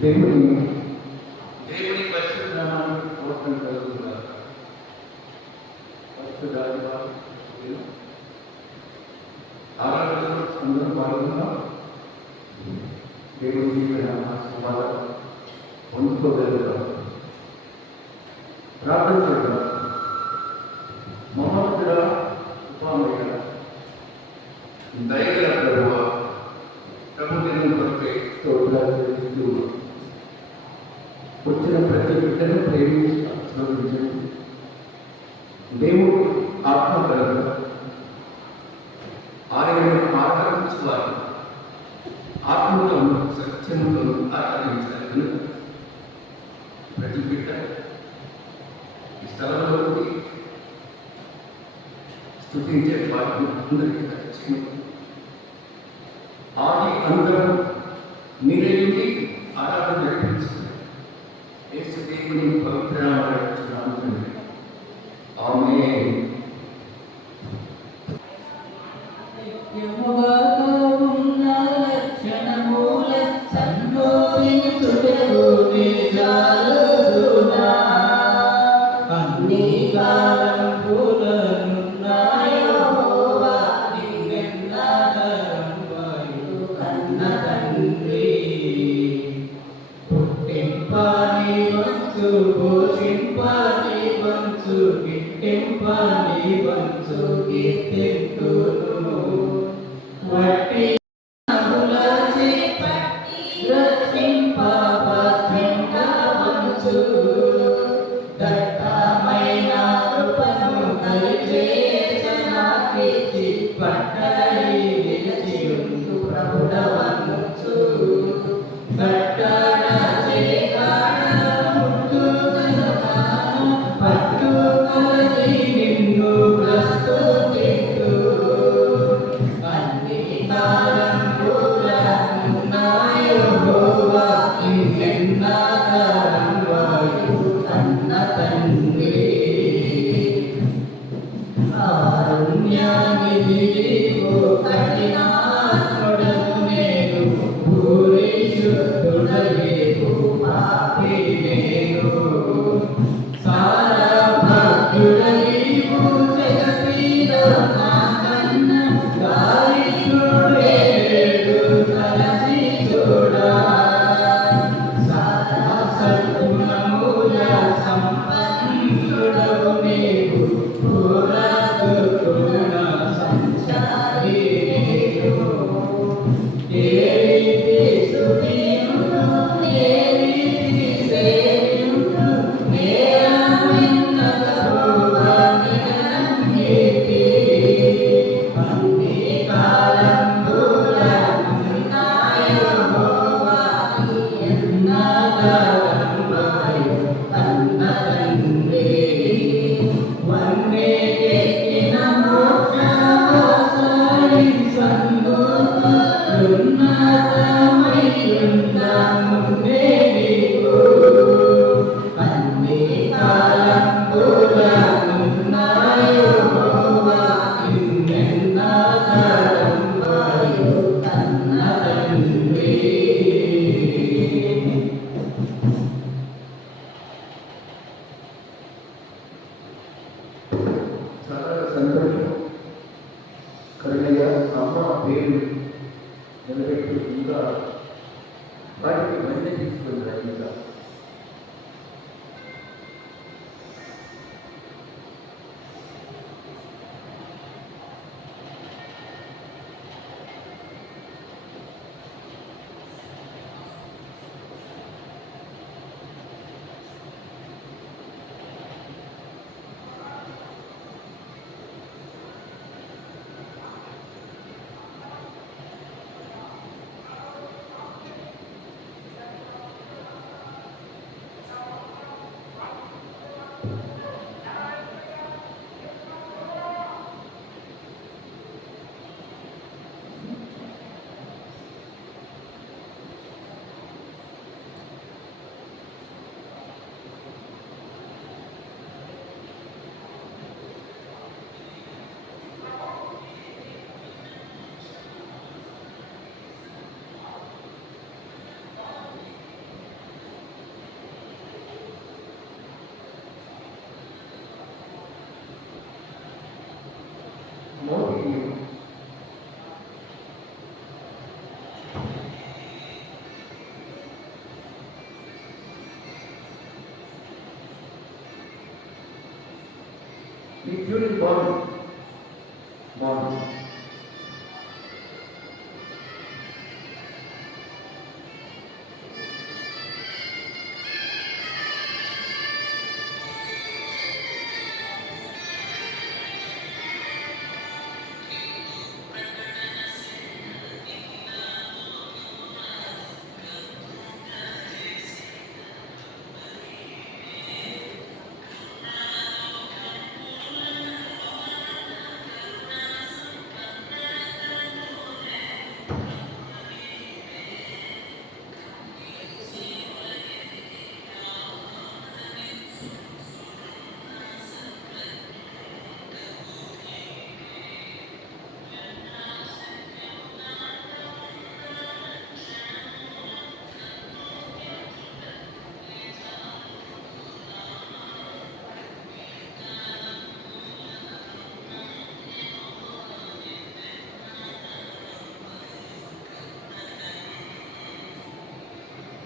దేవుని దేవుని పరిశుద్ధ నామానికి స్తోత్రం కలుగుతున్నారు. పరిశుద్ధ ఆరాధనలో అందరూ పాల్గొన్నాం. దేవుని దీవెన ఆశీర్వాదం పొందుకోగలుగుతాం. ప్రార్థన చేద్దాం. మహోన్నతుడా, ఉపామయ, దయగల ప్రభువా, ప్రభుత్వం కొరకే స్తోత్రాలు చెల్లిస్తూ వచ్చిన ప్రతి బిడ్డను ప్రేమించి ఆశీర్వదించండి. దేవుడు ఆత్మకరంగా ఆయనను ఆరాధించువారు ఆత్మలో సత్యములో ఆరాధించాలని ప్రతి బిడ్డ ఈ స్థలంలో స్తుతించే వారిని అందరికీ దర్శనం ఆది అందరం మీరేంటి ఆరాధన జరిపించారు. యేసు దేవుని పవిత్ర నామమున ఆమేన్. ఈ ట్యూనింగ్ బాగుంది బాగుంది.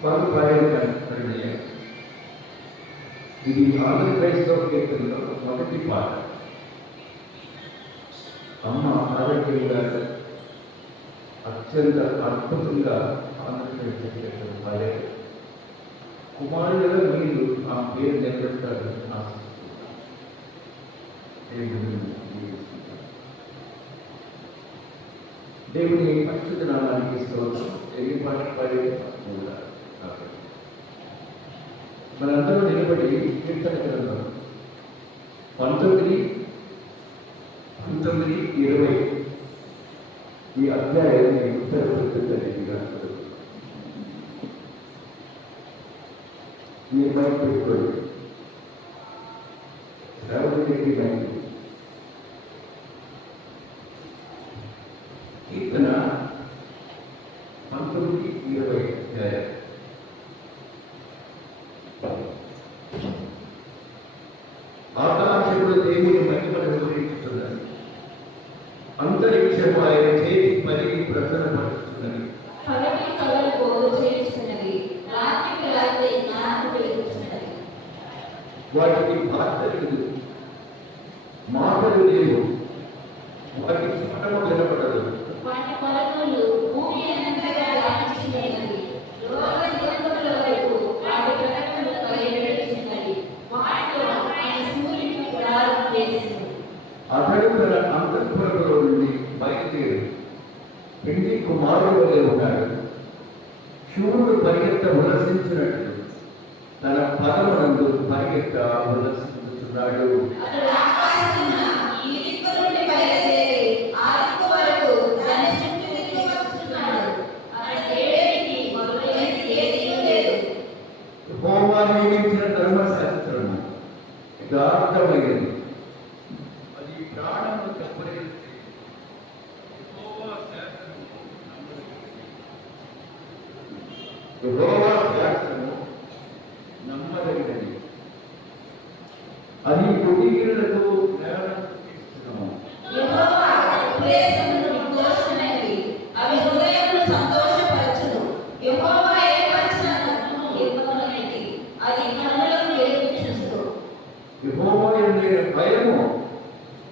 పలు ప్రయోజనం. ఇది ఆంధ్రప్రదేశ్లో కీర్తనలో మొదటి పాట. అమ్మ ఆరోగ్యంగా అత్యంత అద్భుతంగా ఆంధ్రప్రదేశ్ కీర్తన పాడారు. కుమారులుగా మీరు ఆ పేరు నిలబెట్టాలని ఆశిస్తున్నారు. దేవుని పరిశుద్ధ నామానికి స్తోత్రం. ఏ పాట పాడేది కూడా మనందరూ నిలబడి కీర్తన గ్రంథం 19, 19, 20 ఈ అధ్యాయాన్ని ఉత్తరప్రదేశ్గా మీరు మైక్ పెట్టుకోండి. శ్రావణి మైక్. కీర్తన 19, 20 అధ్యాయం. ఆకాశములు దేవుని మహిమను వివరించుతున్నది, అంతరిక్షము ఆయన చేతి పని ప్రసన్నపరుస్తున్నది. వాటికి భాష లేదు, మాటలు లేవు, వాటి స్వరము వినపడదు. అతడు తన అంతఃపురములో నుండి బయలుదేరి పెళ్లి కుమారుడు వలె ఉన్నాడు. శివుడు పరిగెత్త ఉల్లసించినట్లు తన పదమునందు పరిగెత్త ఉల్లసించుతున్నాడు. యెహోవా నియమించిన ధర్మశాస్త్రము యథార్థమైనది, అది ప్రాణమును తప్పనిసరి. యెహోవా శాస్త్రము నమ్మదగినది, అది కుటీరులకు నేలను సృష్టిస్తున్నాము. యెహోవా యందు భయము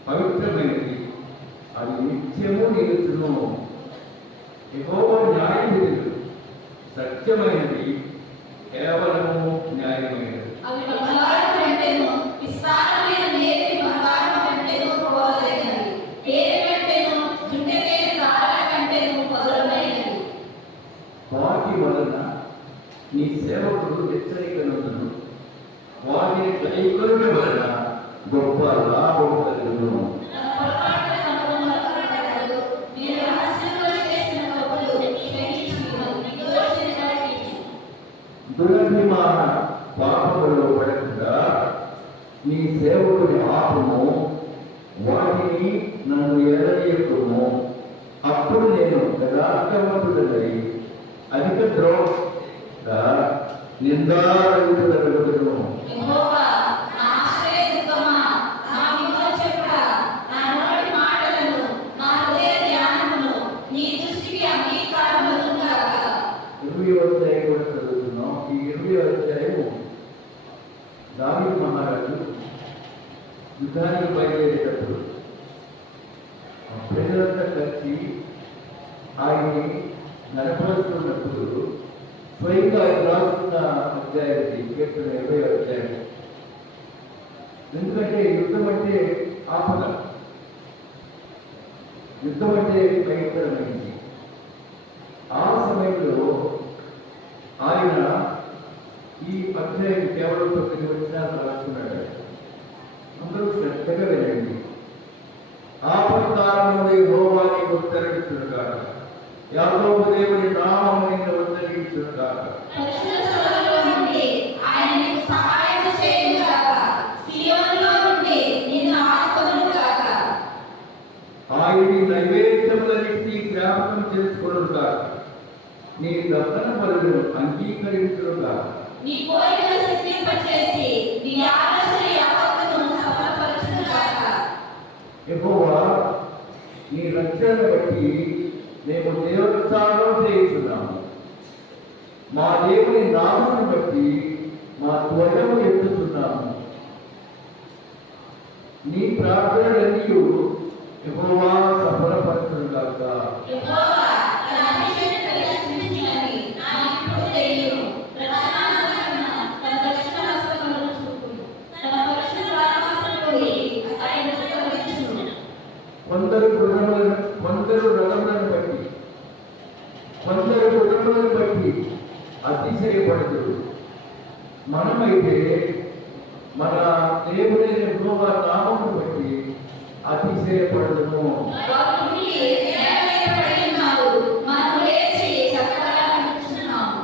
పవిత్రమైనది, అది నిత్యము నిలుచును. యెహోవా న్యాయవిధులు సత్యమైనది, కేవలము న్యాయమైనది. వాటి వలన నీ సేవకుడు హెచ్చరికనందును, వాటిని కైకొనుట వలన గొప్ప లాభం కలుగును. దురభిమాన పాపములో పడకుండా నీ సేవకుని ఆపము, వాటిని నన్ను ఎరనీయకుము. అప్పుడు నేను యథార్థవంతుడనై అధిక ద్రోహంగా నిందారహితుడను. దావీదు మహారాజు యుద్ధానికి బయలుదేరేటప్పుడు ఆ ప్రజలంతా కలిసి ఆయన్ని నడపడుతున్నప్పుడు స్వయంగా ఆయన రాస్తున్న అధ్యాయం కీర్తన 20వ అధ్యాయం. ఎందుకంటే యుద్ధం అంటే ఆపద, యుద్ధం అంటే భయంకరమైంది. ఆ సమయంలో ఆయన ఈ అధ్యాయం కేవలం 9 వచనాలు రాస్తున్నాడు. అందరూ శ్రద్ధగా వినండి. ఆపత్కాలంలో యెహోవాని ఉత్తరించుగాక, యాకోబు దేవుని నామమును నిన్ను ఉద్ధరించుగాక. పరిశుద్ధ స్థలములో నుండి ఆయన నీకు సహాయము చేయుగాక, సీయోనులో నుండి నిన్ను ఆదుకొనుగాక. ఆయన్ని నైవేద్యములన్నిటినీ జ్ఞాపకం చేసుకొనుగాక, నీ దర్శన బలులను అంగీకరించుగాక. నీ కోరికలు సిద్ధింపచేసి నీ ఆలోచన యావత్తును సఫలపరచుగాక. యెహోవా, నీ రక్షణను బట్టి మేము దేవోత్సవం చేస్తున్నాము. మా దేవుని నామమును బట్టి మా ధ్వజము ఎత్తుతున్నాము. నీ ప్రార్థనలన్నీ యెహోవా సఫలపరచుగాక. యెహోవా తన అభిషేకం కలిగించినని నాకిప్పుడు తెలియను. రక్షణానందమున తన దక్షిణ హస్తములను చూపును. తన పరిశుద్ధ వారవాసనలోకి ఆయనను తొలగించును. కొందరు గుణములను బట్టి అతిశయపడుతురు. మనమైతే మన దేవుని యెహోవా నామమును బట్టి అతిశయపడదుము. వారు కుమిలి నేల మీద పడి ఉన్నారు. మనము లేచి చక్కగా నడుచుచున్నాము.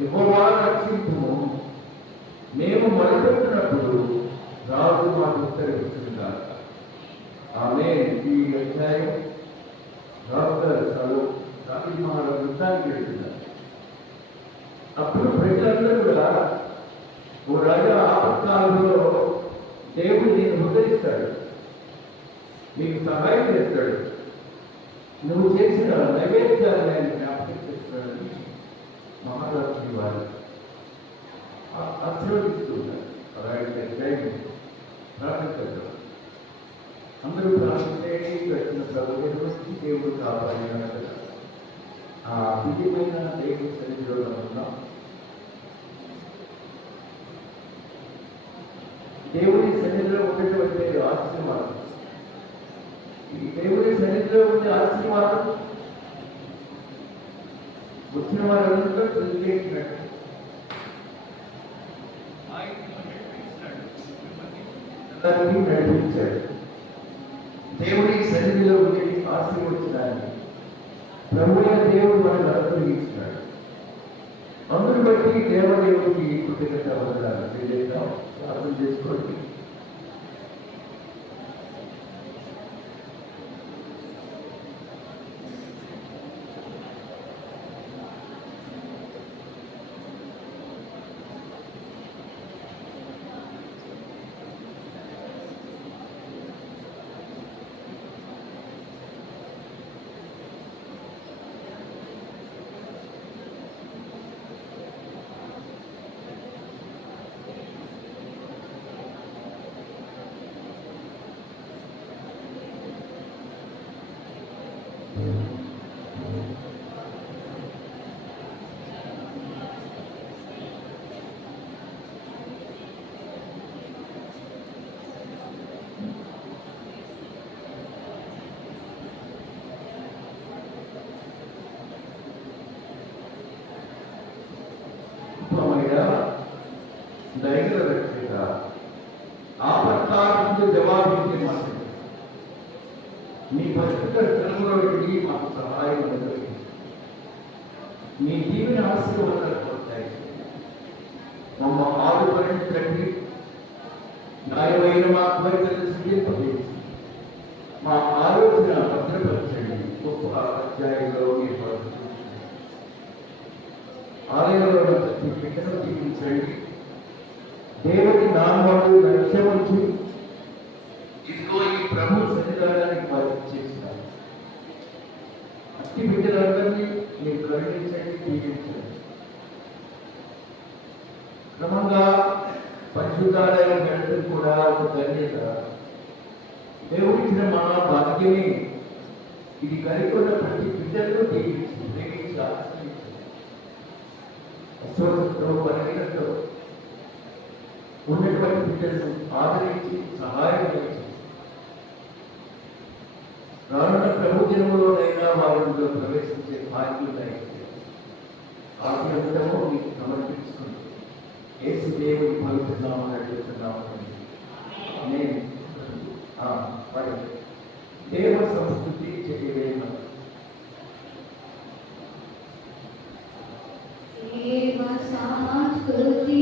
యెహోవా రక్షింపుము. మేము మొరపెట్టినప్పుడు రాజు మాకు ఉత్తరిస్తుందాక. ఆమేన్. ఈ అధ్యాయం డాక్టర్ దావీదు మహారాజు యుద్ధానికి వెళ్తున్నారు. అప్పుడు ప్రజలందరూ కూడా, ఓ రాజా, ఆపత్కాలంలో దేవుడు నేను ఉద్ధరిస్తాడు, నీకు సహాయం చేస్తాడు, నువ్వు చేసిన నైవేద్యాలను ఆయన జ్ఞాపకం చేస్తాడని మహారాజు వారు ఆశీర్వదిస్తున్నారు. అలాంటి అధ్యాయం ప్రార్థించారు. అందరూ ప్రార్థించే వచ్చిన ప్రభుత్వం దేవుడు కాపాడిన ఆ దివ్యమైన దేవుడి సన్నిధిలో ఉన్నాం. దేవుడి సన్నిధిలో ఉన్నటువంటి ఆశీర్వాదం, ఈ దేవుడి సన్నిధిలో ఉండే ఆశీర్వాదం వచ్చిన వారంతా తెలియజేసినట్టు నడిపించాడు. దేవుడి సన్నిధిలో ఉండే ఆశీర్వదించడానికి ప్రభువైన దేవుడు మనకు అనుగ్రహిస్తున్నాడు. అందును బట్టి దేవదేవుడికి కృతజ్ఞత వందనాలు తెలియజేద్దాం. ప్రార్థన చేసుకోండి. దైవ రక్షక ఆపత్కాలంలో జవాబిచ్చే మాట, నీ పరిశుద్ధ స్థలంలో వెళ్ళి మాకు సహాయం అనుగ్రహించు. నీ దీవెన ఆశీర్వాదాలు పొందాయి. మమ్మ ఆదుపరించండి. న్యాయమైన మా కోరికలను సిద్ధింపజేసి మా ఆలోచన భద్రపరచండి. గొప్ప అధ్యాయంలో మీరు ఆలయంలో ప్రతి బిడ్డను దీవించండి. దేవుడి నామములు లక్ష్యముంచి ఇదిగో ఈ ప్రభు సన్నిధానానికి వారు చేసినారు. అట్టి బిడ్డలందరినీ మీరు కరుణించండి, దీవించండి. క్రమంగా పరిశుద్ధ పరిశుద్ధాలయం వెళ్ళడం కూడా ఒక ధన్యత. దేవుడిచ్చిన మా భాగ్యమే. ఇది కనుకొన్న ప్రతి బిడ్డలను దీవించి ఆశ్రయించి అస్వస్థతో బలహీనతో ఉన్నటువంటి బిడ్డలను ఆదరించి సహాయం చేసి రానున్న ప్రభు దినములోనైనా వారిలో ప్రవేశించే భాగ్యులై ఆజ్ఞము మీకు సమర్పించుకుంటూ యేసు దేవుని పలుకుతున్నామని అడుగుతున్నామని నేను వారి దేవ సంస్కృతి చేయలేను. సంస్కృతి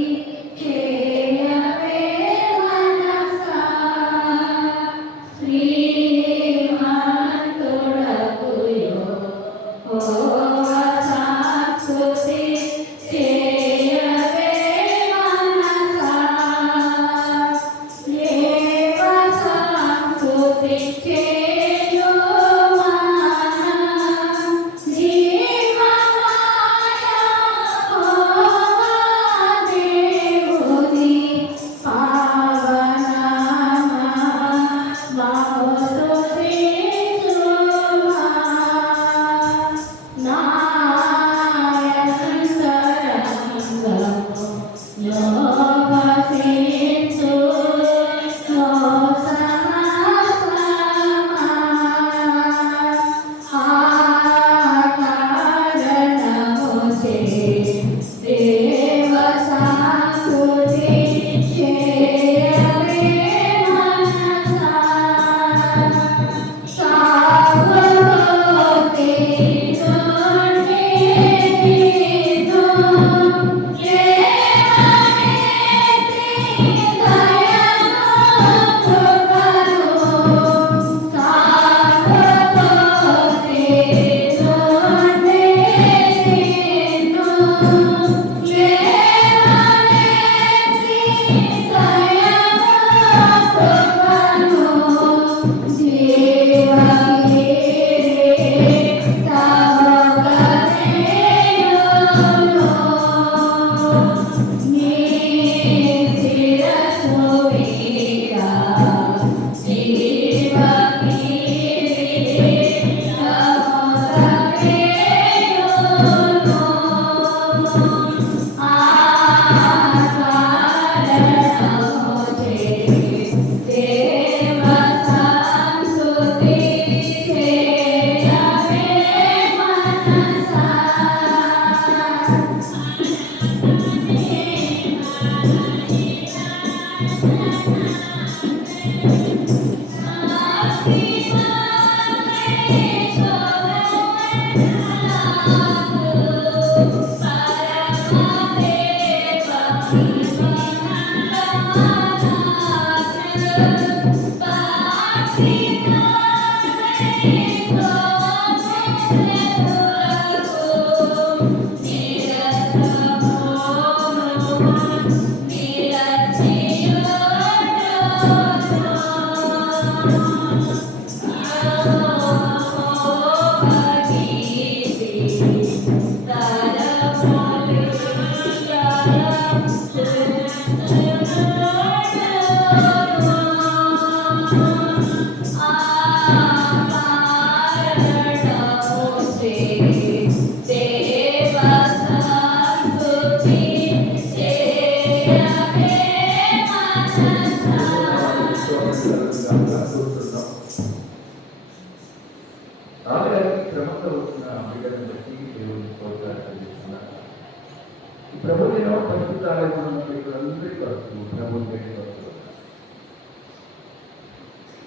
ప్రభుత్వ పరిస్థితులందరికీ వస్తుంది. ప్రభుత్వ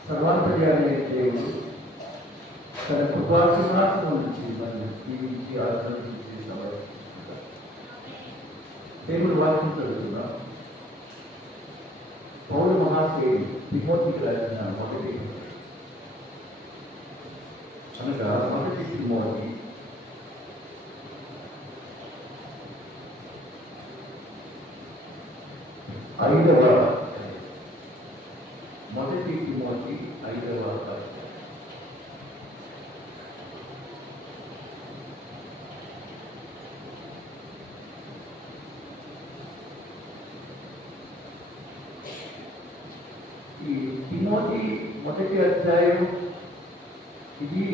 సర్వాంతర్యాన్ని దేవుడు తన కృపాసింహాసనం నుంచి మనం జీవించి ఆశ్రయించి సమర్పిస్తున్నారు. దేవుడు వాక్యం చదువుతున్నా పౌరు మహాశయుడు తిమోతికి రాసిన మొదటి అనగా మొదటి తిమోతి 5వ మొదటి తిమోతి 5వ అధ్యాయం. మొదటి అధ్యాయం ఇది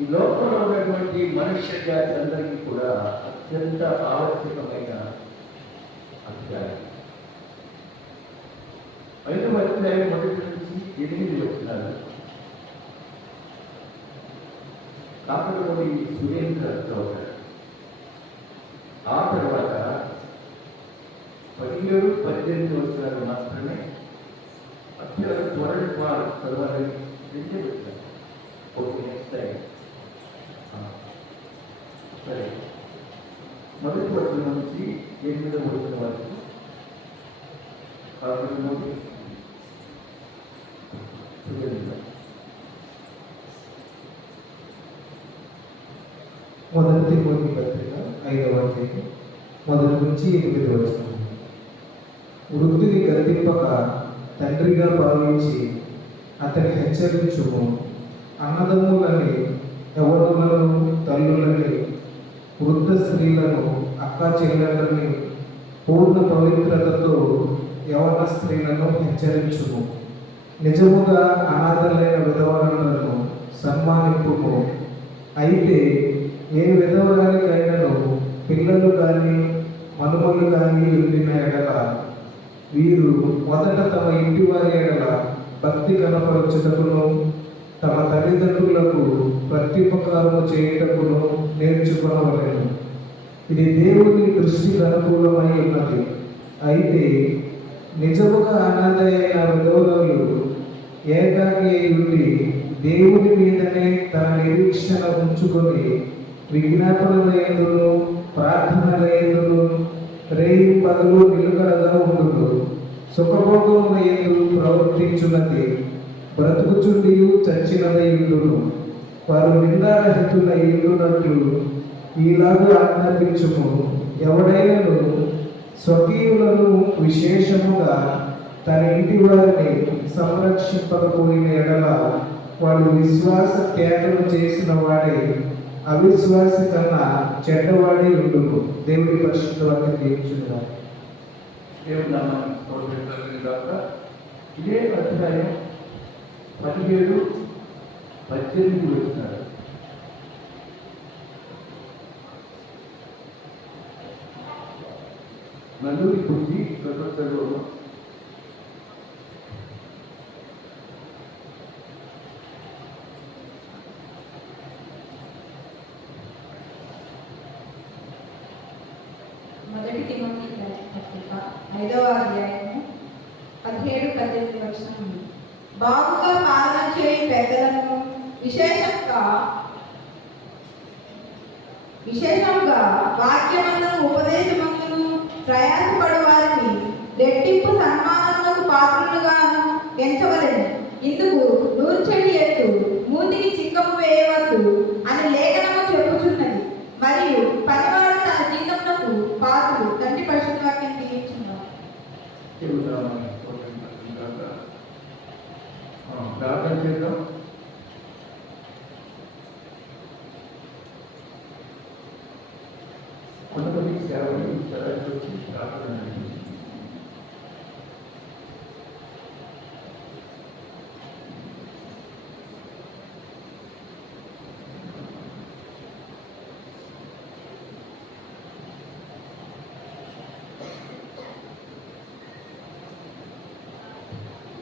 ఈ లోకంలో ఉన్నటువంటి మనుష్య జాతి అందరికీ కూడా అత్యంత ఆవశ్యకమైన అధ్యాయం. 5వ అధ్యాయం మొదటి నుంచి 8 వచనాలు. కాకరలోని సురేంద్ర చౌదరి. ఆ తర్వాత 17, 18 వచనాలు మాత్రమే అక్షర త్వరణ చదవాలని 2 వచ్చారు. Okay, next time. సరే, మొదటి వచనం నుంచి 8వ వచనం వరకు కాకరలోని సురేంద్ర. మొదటి తిమోతి పత్రిక 5వ అధ్యాయం మొదటి నుంచి 8 వచనం. వృద్ధుని గద్దింపక తండ్రిగా భావించి అతని హెచ్చరించుము. అన్నదమ్ములని, యవ్వనులను, తల్లులని, వృద్ధ స్త్రీలను, అక్క చెల్లెళ్ళని పూర్ణ పవిత్రతతో యవన స్త్రీలను హెచ్చరించుము. నిజముగా అనాథలైన విధవరాలను సన్మానింపుము. అయితే ఏ విధవరానికైనను పిల్లలు కానీ మనుమలు కానీ ఉండిన ఎడల వీరు మొదట తమ ఇంటి వారి ఎడల భక్తి కనపరచుటకును తమ తల్లిదండ్రులకు ప్రత్యుపకారము చేయుటకును నేర్చుకొనవలెను. ఇది దేవుని దృష్టికి అనుకూలమై ఉన్నది. అయితే నిజముగా అనాథ అయిన విధవరాలు ఏకాకి అయి ఉండి దేవుని మీదనే తన నిరీక్షణ ఉంచుకొని విజ్ఞాపనలయందును ప్రార్థనలయందును రేయి పగలు నిలుకడగా ఉండును. సుఖభోగములయందు ప్రవర్తించున్నది బ్రతుకుచుండియు చచ్చినదై ఉండును. వారు నిందారహితులై ఉండునట్లు ఈలాగు ఆజ్ఞాపించుము. ఎవడైనను స్వకీయులను విశేషముగా తన ఇంటి వారిని సంరక్షింపకపోయిన ఎడల వాడు విశ్వాస త్యాగం చేసిన వాడే అవిశ్వాసి కన్నా చెడ్డవాడే ఉండును. దేవుడి పరిశుద్ధ వాక్యం దీవించుగాక. దేవుని నామానికి స్తోత్రం కలుగును గాక. ఇదే అధ్యాయం 17, 18 వచనాలు. నల్లూరి బుద్ధి ప్రపంచంలో మొదటి తిమోతి పత్రిక 5వ అధ్యాయము 17, 18 వచనం. బాగుగా పాలన చేయు పెద్దలను విశేషంగా వాక్యమందును ఉపదేశమందును ప్రయాసపడు వారిని రెట్టింపు సన్మానములకు పాత్రులుగాను ఎంచవలెను. ఇందుకు నూర్చెడి ఎత్తు మూతికి చిక్కము వేయవద్దు అని లేఖనము చెప్పుచున్నది. మరియు పనివాడు తన జీతమునకు పాత్రుడు. తండ్రి పరిశుద్ధ వాక్యం దీవించున్నాం. దేవుని నామానికి స్తోత్రం కలుగును గాక. ప్రార్థన చేద్దాం. కొంతమంది సేవలు చదవచ్చు ప్రార్థన నడిపించింది.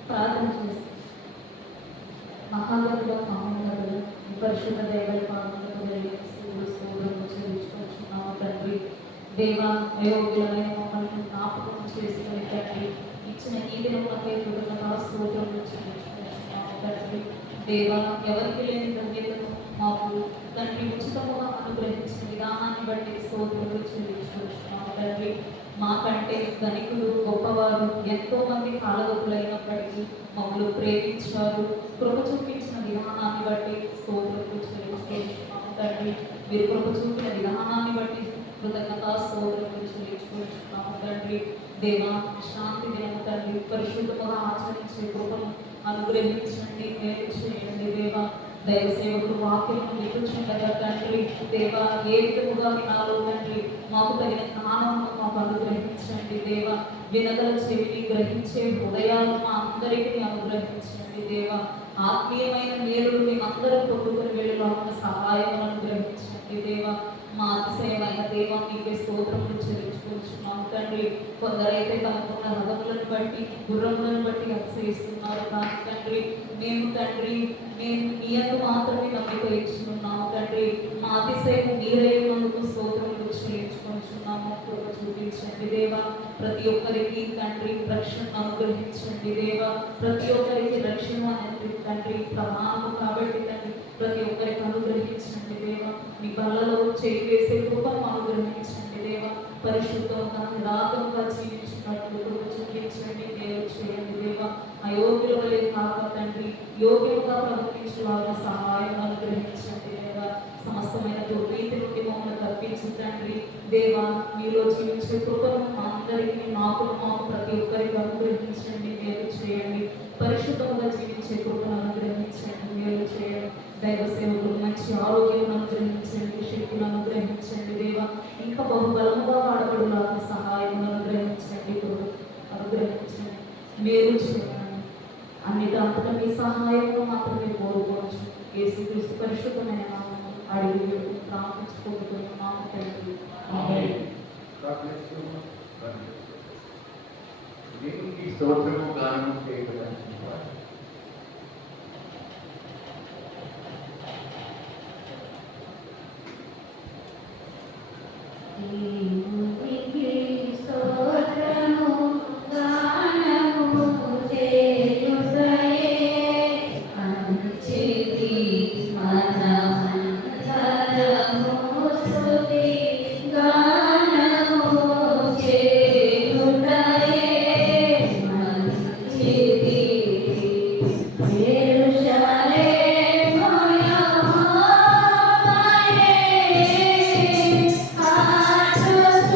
ప్రార్థన చేసి మహాగరుడు మహోన్నతుడు పరిశుద్ధ దేవల పాదములకు స్తోత్రము చెల్లించుకొచ్చున్నాము తండ్రి. దేవా, అయోగ్యులమైన మమ్మల్ని జ్ఞాపకం చేసుకుని తండ్రి ఇచ్చిన ఈ దినములకై కృతజ్ఞతా స్తోత్రములు చెల్లించుకొచ్చున్నాము తండ్రి. దేవా, ఎవరికి లేని ధన్యతను మాకు తండ్రి ఉచితముగా అనుగ్రహించిన విధానాన్ని బట్టి స్తోత్రములు చెల్లించుకొచ్చున్నాము తండ్రి. మాకంటే ధనికులు గొప్పవారు ఎంతో మంది కాలగొప్పులైనప్పటికీ మమ్మల్ని ప్రేమించారు. కృప చూపించిన విధానాన్ని బట్టి స్తోత్రములు చెల్లించుకొచ్చున్నాము తండ్రి. మీరు కృప చూపిన విధానాన్ని బట్టి కృతజ్ఞతా స్తోత్రములు చెల్లించుకొచ్చున్నాము తండ్రి. దేవా, శాంతి దినము తండ్రి పరిశుద్ధముగా ఆచరించే కృపను అనుగ్రహించండి, మేలు చేయండి. దేవా, దైవ సేవకులు వాక్యం వినిపించుండగా తండ్రి దేవ ఏ విధముగా వినాలో తండ్రి మాకు తగిన జ్ఞానం మాకు అనుగ్రహించండి దేవ వినగల చెవిని గ్రహించే హృదయాలు మా అందరికీ అనుగ్రహించండి దేవ ఆత్మీయమైన మేలు మేమందరం పొందుకుని వెళ్ళేలాగా సహాయం అనుగ్రహించండి దేవ మా అతిశయమైన దేవ మీకే స్తోత్రములు చెల్లించుకుంటున్నాము తండ్రి కొందరైతే తమకున్న రథములను బట్టి గుర్రములను బట్టి అతిశయిస్తున్నారు కానీ తండ్రి మేము తండ్రి మేము మీ యందు మాత్రమే నమ్మిక ఇచ్చుకున్నాము తండ్రి మా అతిశయం మీరైనందుకు స్తోత్రములు చెల్లించుకుంటున్నాము కృప చూపించండి దేవ ప్రతి ఒక్కరికి తండ్రి రక్షణ అనుగ్రహించండి దేవ ప్రతి ఒక్కరికి రక్షణ అనేది తండ్రి ప్రమాణము కాబట్టి తండ్రి ప్రతి ఒక్కరికి అనుగ్రహించండి దేవ మీ బల్లలో చేయి వేసే కృపను అనుగ్రహించండి దేవ పరిశుద్ధంగా నిరాగంగా జీవించినట్లు కృప చూపించండి దేవుడు చేయండి దేవ అయోగ్యుల వలె కాక తండ్రి యోగ్యంగా ప్రవర్తించేలాగా సహాయం అనుగ్రహించండి దేవ సమస్తమైన దుర్నీతి నుండి మమ్మల్ని తప్పించు తండ్రి దేవ మీలో జీవించే కృపను మా అందరికీ మాకు ప్రతి ఒక్కరికి అనుగ్రహించండి మేలు చేయండి పరిశుద్ధంగా జీవించే కృపను అనుగ్రహించండి మేలు చేయండి దైవ సేవకులు మంచి ఆరోగ్యం అనుగ్రహించండి శక్తిని అనుగ్రహించండి దేవ ఇంకా బహుబలముగా వాడబడులాగా సహాయం అనుగ్రహించండి అనుగ్రహించండి మేలు చేయండి అన్ని దాంట్లో మీ సహాయంలో మాత్రమే కోరుకోవచ్చు యేసుక్రీస్తు పరిశుద్ధమైన నామములో అడిగి ప్రార్థించుకుంటున్నాము తండ్రి ఆమేన్. దేవునికి స్తోత్రము గానము చేయడానికి దేవునికి స్తోత్రము గానము చేయుటయే అంచితి మనమంతరము స్తుతి గానము చేయుటయే మంచిది యెరూషలేము యెహోవాయే ఆతుసు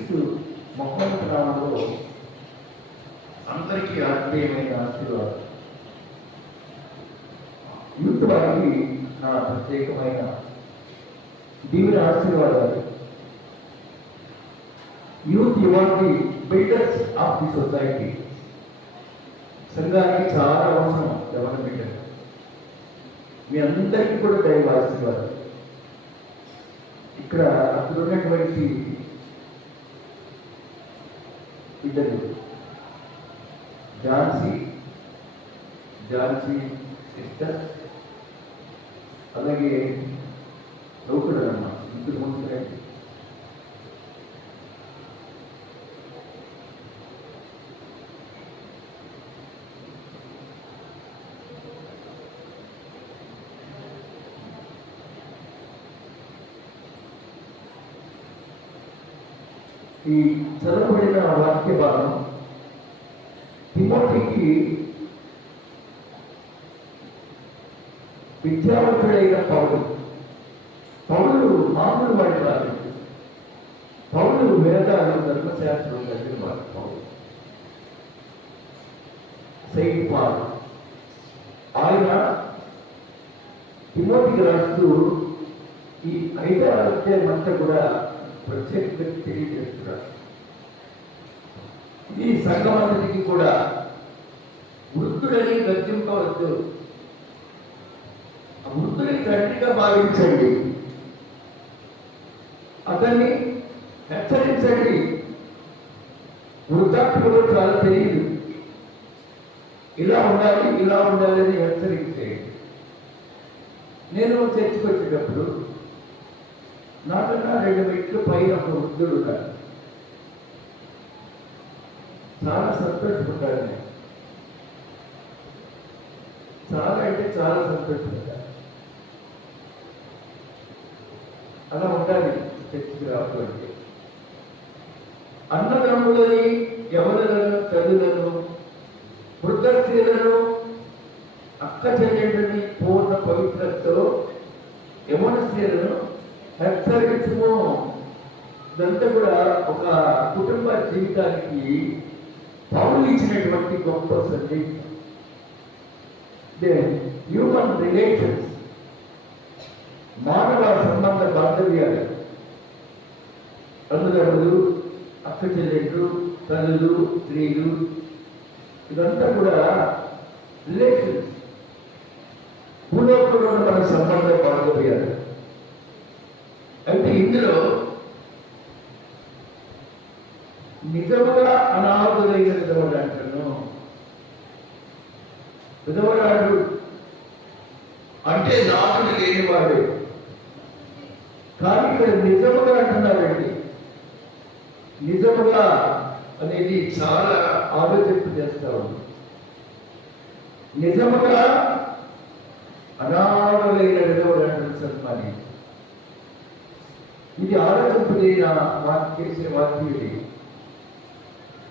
క్రీస్తు మహోన్నత నామములో అందరికీ ఆత్మీయమైన ఆశీర్వాదం. యూత్ వారికి నా ప్రత్యేకమైన దీవెన ఆశీర్వాదాలు. Youth you are the builders of the society. సంఘానికి చాలా అవసరం యవన బిడ్డలు. మీ అందరికీ కూడా దైవ ఆశీర్వాదం. ఇక్కడ అక్కడ ఉన్నటువంటి బిడ్డలు ఝాన్సీ సిస్టర్, అలాగే రౌకుడు అమ్మ, ఇంటి ముందు ఈ చదవబడిన వాక్య భాగం తిమోతికి విద్యావంతుడైన పౌలు మామూలు వాడి కాదు. పౌలు వేదాలు ధర్మశాస్త్రం కలిగిన వాడు. సెయింట్ పాల్ ఆయన తిమోతికి రాస్తూ ఈ 5వ అధ్యాయం అంతా కూడా ప్రత్యేకంగా తెలియజేస్తున్నారు. ఈ సంఘమంతటికి కూడా వృద్ధుడని గర్జింపవద్దు, వృద్ధుని తండ్రిగా భావించండి, అతన్ని హెచ్చరించండి. వృద్ధాప్యంలో చాలా తెలియదు, ఇలా ఉండాలి అని హెచ్చరించేయండి. నేను చర్చకు వచ్చేటప్పుడు నాకన్నా 2 మెట్లు పైన ఒక వృద్ధుడు ఉన్నాడు. చాలా సంతోషపడ్డాడు. నేను చాలా అంటే చాలా సంతోషపడ్డాను. అలా ఉండాలి చర్చకి రావడానికి. అన్నదమ్ములని, యవనులను, తల్లులను, వృద్ధ స్త్రీలను, అక్క చెల్లెళ్ళని పూర్ణ పవిత్రతతో యవన స్త్రీలను హెచ్చరించము. ఇదంతా కూడా ఒక కుటుంబ జీవితానికి పౌలు ఇచ్చినటువంటి గొప్ప సందేశం. హ్యూమన్ రిలేషన్స్, మానవ సంబంధ బాంధవ్యాలు, అన్నదమ్ములు, అక్క చెల్లెళ్ళు, తల్లులు, స్త్రీలు, ఇదంతా కూడా రిలేషన్స్. భూలోకంలో మన సంబంధ బాంధవ్యాలు. అయితే ఇందులో నిజముగా అనాథులైన విధవడు అంటాను. విధవరాడు అంటే నాదుడు లేనివాడు. కానీ ఇక్కడ నిజముగా అంటున్నారండి. నిజముగా అనేది చాలా ఆలోచింపు చేస్తా ఉంది. నిజముగా అనాథులైన విధవడు అంటారు సన్మాని. ఇది ఆలోచింపలేని చేసిన వాక్యం ఇది.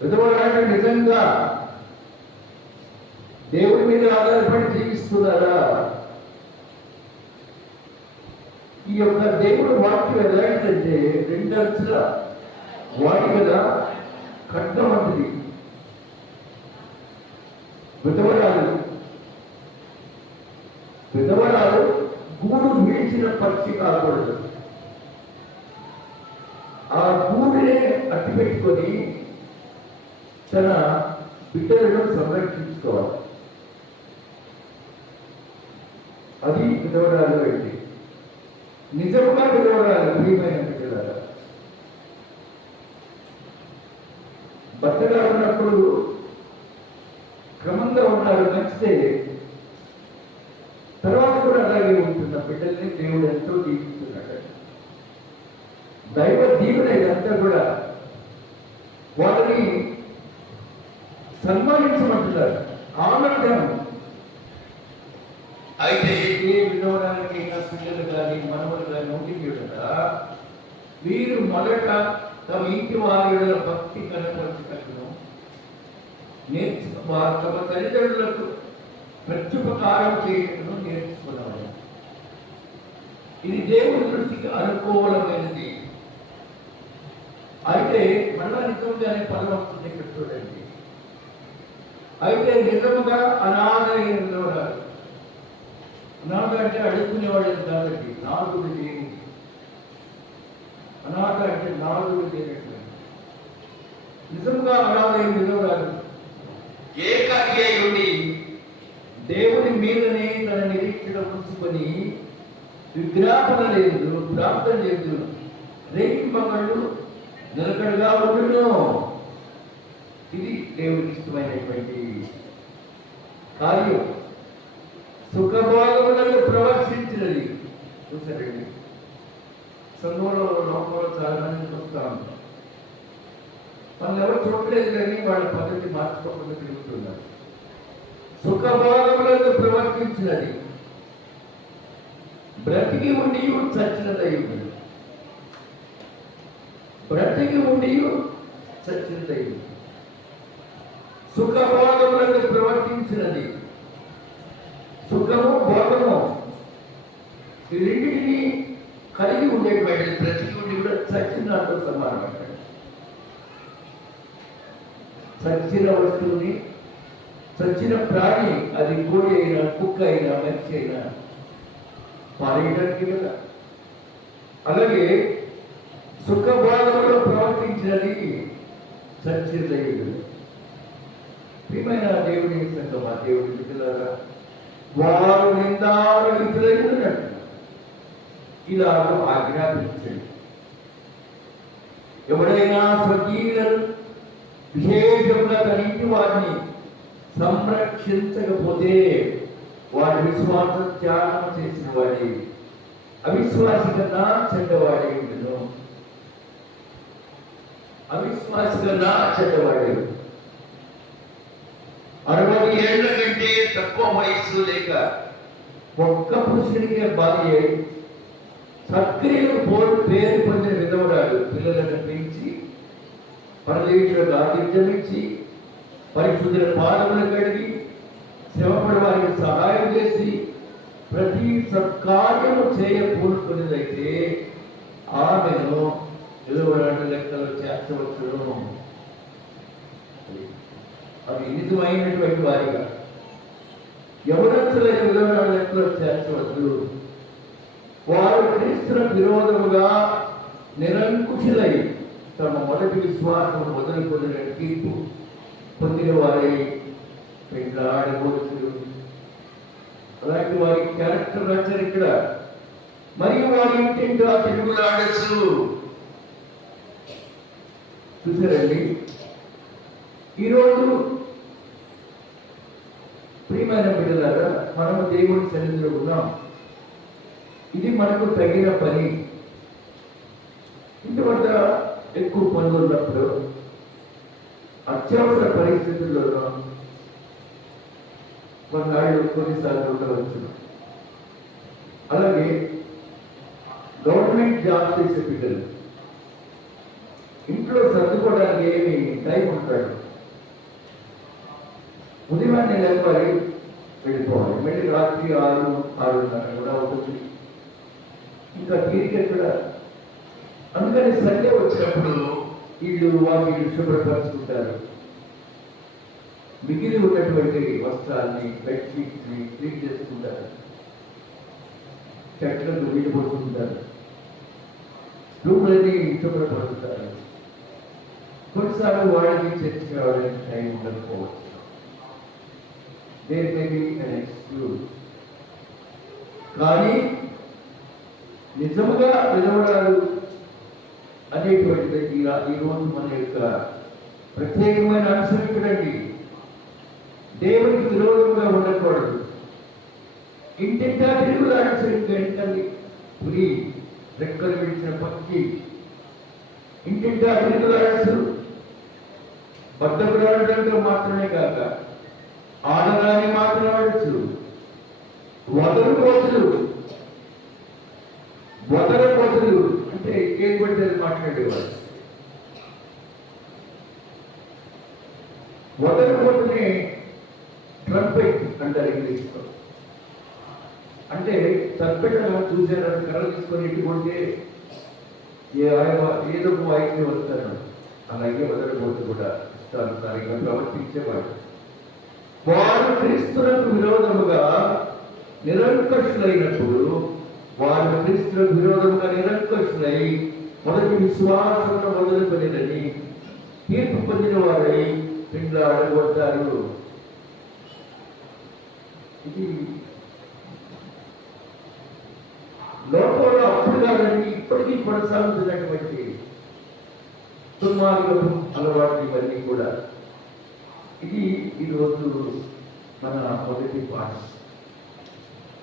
విధవరాడు నిజంగా దేవుడి మీద ఆధారపడి జీవిస్తున్నారా? ఈ యొక్క దేవుడు వాక్యం ఎలాంటిదంటే 2 అంచుల వాడి కదా ఖడ్గం వంటిది. విధవరాలు గూడు విడిచిన పక్షి కాకూడదు. ఆ గూడినే అట్టి పెట్టుకొని తన బిడ్డలను సంరక్షించుకోవాలి. అది విధవరాలు అంటే. నిజముగా విధవరాలు ప్రియమైన బిడ్డలారా, భర్తగా ఉన్నప్పుడు క్రమంగా ఉన్నారు, నచ్చితే తర్వాత కూడా అలాగే ఉంటున్న బిడ్డల్ని దేవుడు ఎంతో దీవిస్తున్నాడు. దైవ దీవెన ఇదంతా కూడా. వాళ్ళని సన్మానించమంటున్నారు, ఆనందం. అయితే ఏ వినోదానికి పిల్లలు కానీ మనవలు కానీ ఉండి కదా, వీరు మొదట తమ ఇంటి వారి భక్తి కనపరచటను తమ తల్లిదండ్రులకు ప్రత్యుపకారం చేయటను నేర్చుకున్నారు. ఇది దేవుని దృష్టికి అనుకూలమైనది. అయితే మళ్ళా నిజంగా అనే పదం వస్తుంది ఇక్కడ చూడండి. అయితే నిజముగా అనాథ అయినవారు, అనాథ అంటే అడుక్కునేవాడు కాదండి, నాదుడు లేని. అనాథ అంటే నాదుడు లేనటువంటి నిజంగా అనాథ అయిన విధవరాలు ఏకాకి అయి ఉండి దేవుని మీదనే తన నిరీక్షణ ఉంచుకొని విజ్ఞాపన లేదు, ప్రార్థన లేదు, రేపు మగళ్ళు నిలకడగా ఉండును. ఇది దేవుడికి ఇష్టమైనటువంటి కార్యం. సుఖభోగములను ప్రవర్తించినది. చూసారండి, సంఘంలో లోకంలో చాలా మంది చూస్తా ఉంటాం. వాళ్ళు ఎవరు చూడలేదు కానీ వాళ్ళ పద్ధతి మార్చుకోకుండా తిరుగుతున్నారు. సుఖభోగములను ప్రవర్తించినది, బ్రతికి ఉండి చచ్చినదై ఉన్నది. బ్రతికి ఉండి చచ్చినదై ఉన్నది. సుఖభోగములను ప్రవర్తించినది. సుఖము భోగము ఈ రెండింటిని కలిగి ఉండేటువంటి బ్రతికి ఉండి కూడా చచ్చినతో సమానం. చచ్చిన వస్తువుని, చచ్చిన ప్రాణి, అది కోడి అయినా కుక్క అయినా మనిషి అయినా పారేయడానికి కదా. అలాగే సుఖభోగంలో ప్రవర్తించినది చచ్చినదైదు. ప్రియమైన దేవుని సంగమా, దేవుని బిడ్డలారా, వారు నిందారహితులైనట్టు ఇలాగ ఆజ్ఞాపించండి. ఎవడైనా స్వకీయులను విశేషంగా తన ఇంటి వారిని సంరక్షించకపోతే వాడి విశ్వాస త్యాగం చేసిన వాడి అవిశ్వాసి కన్నా చెడ్డవాడే ఉండును. అవిశ్వాసి కన్నా చెడ్డవాడే. 60 ఏళ్ల కంటే తక్కువ వయస్సు లేక ఒక్క పురుషునికే భార్య సక్రియలు పేరు పొందిన విధవరాలు పిల్లలను పెంచి పరదేశులకు ఆతిథ్యమిచ్చి పరిశుద్ధుల పాదములు కడిగి శ్రమపడి వారికి సహాయం చేసి ప్రతి సత్కార్యము పూనుకున్నదైతే ఆమెను విధవరాలు లెక్కలో చేర్చవచ్చును. అది నిజమైనటువంటి వారిగా యవనస్తులైన విధవరాలు లెక్కలో చేర్చవద్దు. వారు క్రీస్తుల విరోధముగా నిరంకుశులై తమ మొదటి విశ్వాసం మొదలుకొనిన తీర్పు పొందిన వారి పెండ్లాడబోతులు. అలాంటి వారి క్యారెక్టర్ రాశారు ఇక్కడ. మరియు వారి ఇంటింటా తిరుగులాడచ్చు. చూసారండి, ఈరోజు ప్రియమైన బిడ్డలారా, మనము దేవుని సన్నిధిలో ఉన్నాం. ఇది మనకు తగిన పని. ఇంటి వద్ద ఎక్కువ పనులు ఉన్నప్పుడు, అత్యవసర పరిస్థితుల్లో కొన్నాళ్ళు కొన్నిసార్లు ఉండవచ్చు. అలాగే గవర్నమెంట్ జాబ్ చేసే బిడ్డలు ఇంట్లో సర్దుకోవడానికి ఏమి టైం ఉంటాడు. ఉదయాన్నే లేవాలి, వెళ్ళిపోవాలి, మళ్ళీ రాత్రి 6-6:30 కూడా అవుతుంది. ఇంకా తీరిక కూడా. అందుకని సండే వచ్చినప్పుడు వీళ్ళు వాటిని శుభ్రపరుచుకుంటారు. మిగిలి ఉన్నటువంటి వస్త్రాన్ని, బెడ్షీట్ని క్లీన్ చేసుకుంటారు, చెట్లకు నీళ్ళు పోసుకుంటారు, రూములని శుభ్రపరుచుతారు. కొన్నిసార్లు వాళ్ళకి చర్చ రావడానికి టైం ఉండకపోవచ్చు. There may be an excuse. కానీ నిజముగా విధవరాలు అనేటువంటిది ఈరోజు మన యొక్క ప్రత్యేకమైన అంశం ఇక్కడండి. దేవునికి విరోధంగా ఉండకూడదు. ఇంటింటా తిరుగులాడించండి. పులి రెక్కలు విడిచిన పక్షి ఇంటింటా తిరుగులాడచ్చు. బద్దకులాడటంతో మాత్రమే కాక ఆడదాన్ని మాత్రం ఆడచ్చు. వదరు కోతులు అంటే ఏం పడితే మాట్లాడేవాడు. వదరు కోతుని ట్రంపెట్ అంటారు ఇంగ్లీష్లో. అంటే ట్రంపెట్ చూసారు, కర్ర తీసుకొని ఇటు కొడితే ఏదో వాయిద్యం వస్తాను అలాగే వదలబోతు కూడా ఇష్టానుసారంగా ప్రవర్తించేవాడు. వారు క్రీస్తులకు విరోధముగా నిరంకుశులైనప్పుడు వారు క్రీస్తులకు విరోధముగా నిరంకుశులై మొదటి విశ్వాసమును మొదలుకొనిదని తీర్పు పొందిన వారై పిండ్ల అడగబడతారు. ఇది లోకంలో అప్పుడు కాదండి, ఇప్పటికీ కొనసాగుతున్నటువంటి దుర్మార్గం అలవాట్లు ఇవన్నీ కూడా. ఇది ఈరోజు మన మొదటి పాఠ.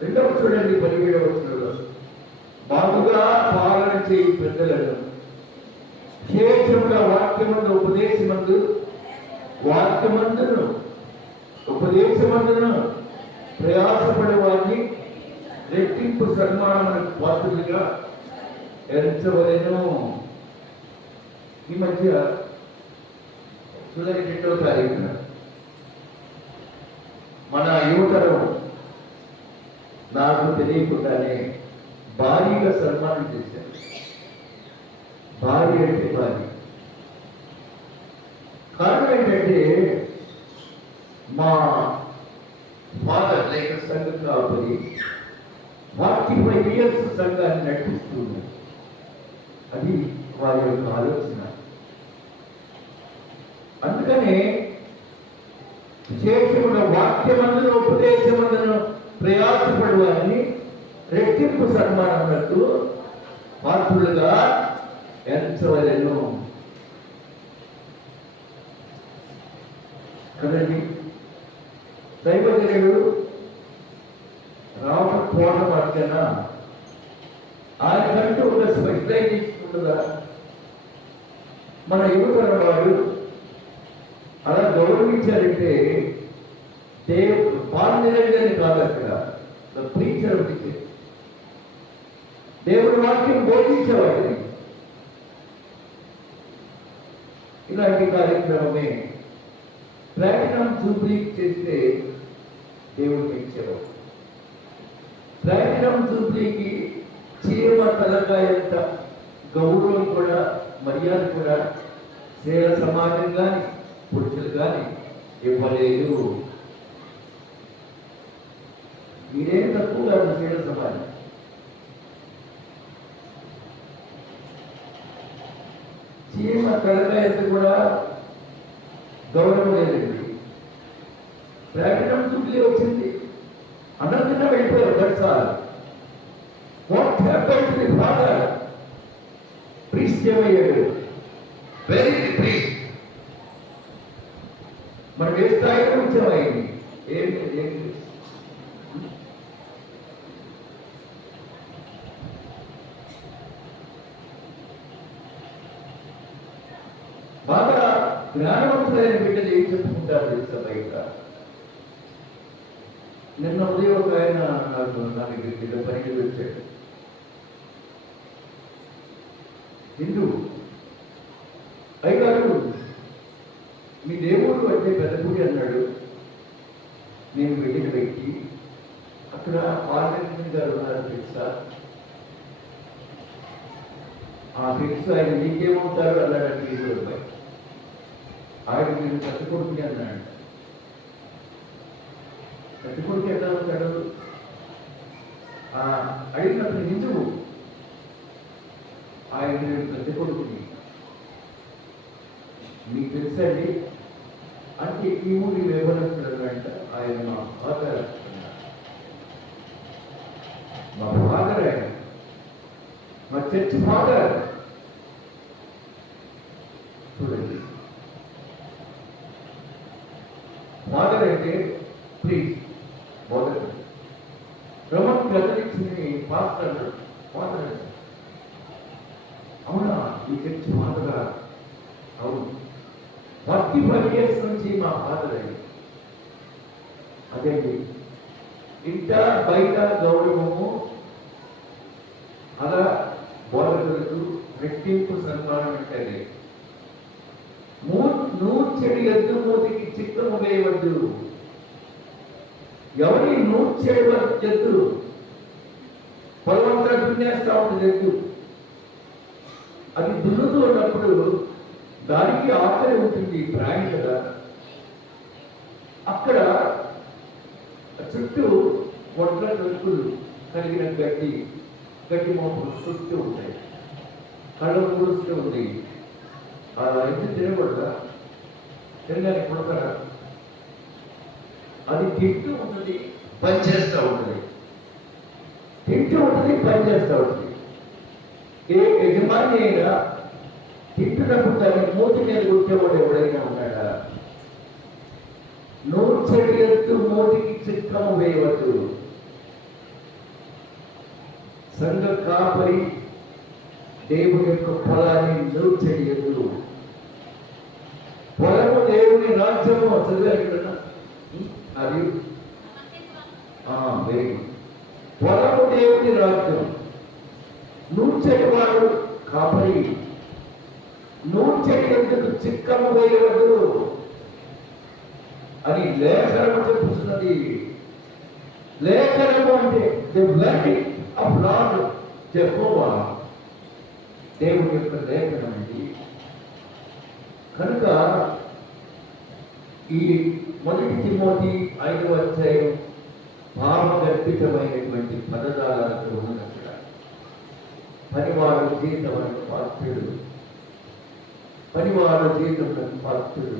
రెండవ చూడండి 17వ వచనంలో, బాగుగా పాలన చేయి పెద్దలను విశేషముగా ఉపదేశమందును ప్రయాసపడే వారిని రెట్టింపు సన్మానములకు పాత్రులుగా ఎంచవలెను. ఈ మధ్య జూలై 2వ తారీఖున మన యువతరం నాకు తెలియకుండానే భారీగా సన్మానం చేశారు. భారీ అంటే భారీ. కారణం ఏంటంటే మా ఫాదర్ లేక సంఘ కాపరి 45 years సంఘాన్ని నడిపిస్తుంది. అది వారి యొక్క ఆలోచన. అందుకనే విశేషముగా వాక్యమందును ఉపదేశమందును ప్రయాసపడు వారిని రెట్టింపు సన్మానములకు పాత్రులుగా ఎంచవలెను. కదండి, దైవజనుడు రావకపోవడం అర్థనా ఆయనకంటూ ఒక స్పెషలైజేషన్ ఉంటుందా? మన యువతరం వారు అలా గౌరవించారంటే దేవుడు పాల్గొనని కాదు, అక్కడ ప్రీచర్ దేవుడి వాక్యం బోధించేవాడిని. ఇలాంటి కార్యక్రమమే ప్లాటినం జూబ్లీ చేస్తే దేవుడు ఇచ్చేవాడు. ప్లాటినం జూబ్లీకి చీమ తలకాయంత గౌరవం కూడా మర్యాద కూడా స్త్రీల సమాజం కానీ పురుషులు కానీ ఇవ్వలేదు. మీరేం తక్కువ కాదు స్త్రీల సమాజం. చీమ తలకాయంత కూడా గౌరవం లేదండి. ప్లాటినం జూబ్లీ వచ్చింది, అనంతంగా వెళ్ళిపోయారు. బట్సాలు what happened to the father? Priest ఏమయ్యాడు? Very priest. మనం ఏ స్థాయిలో ఉంచామయ్యింది? ఏంటి బాగా జ్ఞానవంతులైన బిడ్డలు ఏం చెప్పుకుంటారు తెలుసా? బయట నిన్న ఉదయం ఒక ఆయన నా దగ్గరికి పనికి వచ్చాడు. హిందూ అయ్యగారు, మీ దేవుడు అంటే పెద్దగుడి అన్నాడు. నేను వెళ్ళిన వ్యక్తి అక్కడ పార్లమెంట్ గారు ఉన్నారు తెలుసా? తెలుసు, ఆయన నీకేమవుతారు అన్నాడు. ఈరోజు ఆయన మీరు పెద్ద కొడుకుని అన్నాడు. పెద్ద కొడుకు ఎట్లా ఉంటాడు? అడిగినప్పుడు హిందువు, ఆయన నేను పెద్ద కొడుకుని మీకు తెలుసండి అంటే ఈ ఊరి వ్యవహరిస్తున్నాడంట. ఆయన మా ఫాదర్ ఆయన, మా చర్చ్ ఫాదర్. చూడండి, ఫాదర్ అంటే ప్లీజ్ బోధన. రోమన్ క్యాథలిక్స్ ని పాస్టర్ ఫాదర్. అవునా? ఈ చర్చ్ ఫాదరా? అవును. 45 years నుంచి మా ఫాదర్ అయ్యి. అదేంటి ఇంట బయట గౌరవము, అలా బోధకులకు రెట్టింపు సన్మానం అంటే నూర్చెడు ఎద్దు మూతికి చిత్తము వేయవద్దు. ఎవరి నూర్చెడు ఎద్దు పొలవంతా దున్నేస్తా ఉంటుంది. ఎద్దు అది దున్నుతూ ఉన్నప్పుడు దానికి ఆకలి ఉంటుంది, ప్రాణి కదా. అక్కడ చుట్టూ వడ్ల నొక్కులు కలిగిన గడ్డి మోపులు చుట్టూ ఉంటాయి, కళ్ళ పూరుస్తూ ఉంది. అలా అయితే తినకూడదా? తినడానికి కొడతారా? అది తింటూ ఉంటుంది, పనిచేస్తూ ఉంటుంది, తింటూ ఉంటుంది, పనిచేస్తూ ఉంటుంది. ఏ యజమాని అయినా తింటున్నప్పుడు దాన్ని మూతి మీద కొట్టేవాడు ఎవడైనా ఉన్నాడా? నూర్చడి ఎత్తు మూతికి చిక్కము వేయవద్దు. సంఘ కాపరి దేవుని యొక్క పొలాన్ని నూర్చడి ఎత్తు. పొలము దేవుని రాజ్యము చదివారు కదా అది. Very good. పొలము దేవుని రాజ్యం. నూర్చడి వాడు కాపరి. నూర్చడి ఎందుకు చిక్కము వేయవద్దు అని లేఖనము చెప్పుతున్నది. లేఖనము అంటే ది వర్డింగ్ ఆఫ్ లార్డ్ యెహోవా, దేవుని యొక్క లేఖనం అండి. కనుక ఈ 1 తిమోతి 5వ అధ్యాయం భావగర్భితమైనటువంటి పదజాలతో ఉన్నది. పనివాడు జీతమని పాత్రుడు, పనివాడు జీతమని పాత్రుడు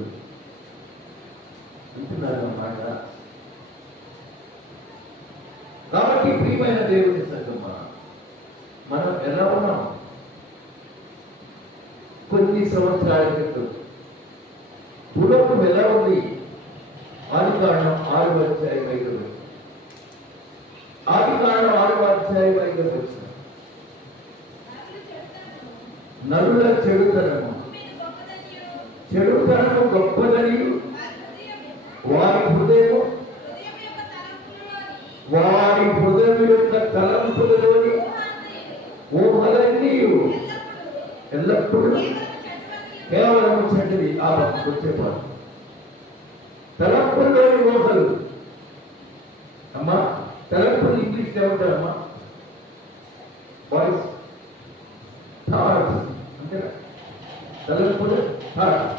అంటున్నారన్నమాట. కాబట్టి ప్రియమైన దేవుని సంగమా, మనం ఎలా ఉన్నాం? కొన్ని సంవత్సరాల క్రితం పూర్వపు ఎలా ఉంది? ఆదికాండం 6వ అధ్యాయం 5వ వచనం. ఆదికాండం 6వ అధ్యాయం 5వ వచనం. నరుల చెడుతనము గొప్పదని వారి హృదయం యొక్క తలంపులలోని ఊహలన్నీ ఎల్లప్పుడూ కేవలం చెడ్డది. ఆ వచ్చేవారు తలంపుల్లోని ఊహలు. అమ్మా, తలంపులు ఇంగ్లీష్ ఏమంటారమ్మా? వాయిస్ థాట్స్ అంతేనా? తలంపులు థాట్స్.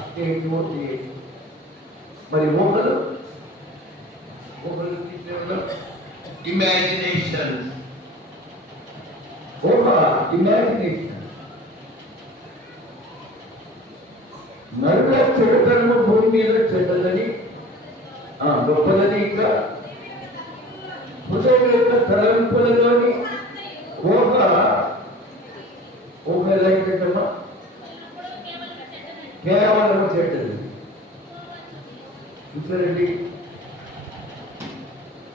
మరి ఊహలు ఇమాజినేషన్. ఊహ ఇమాజినేషన్. నరుల చెడుతనము భూమి మీద చెడ్డదని గొప్పదని, ఇంకా హృదయం యొక్క తలంపులలోని ఊహ ఎలా ఏంటమ్మా? కేవలం చెడ్డది. చూసారండి,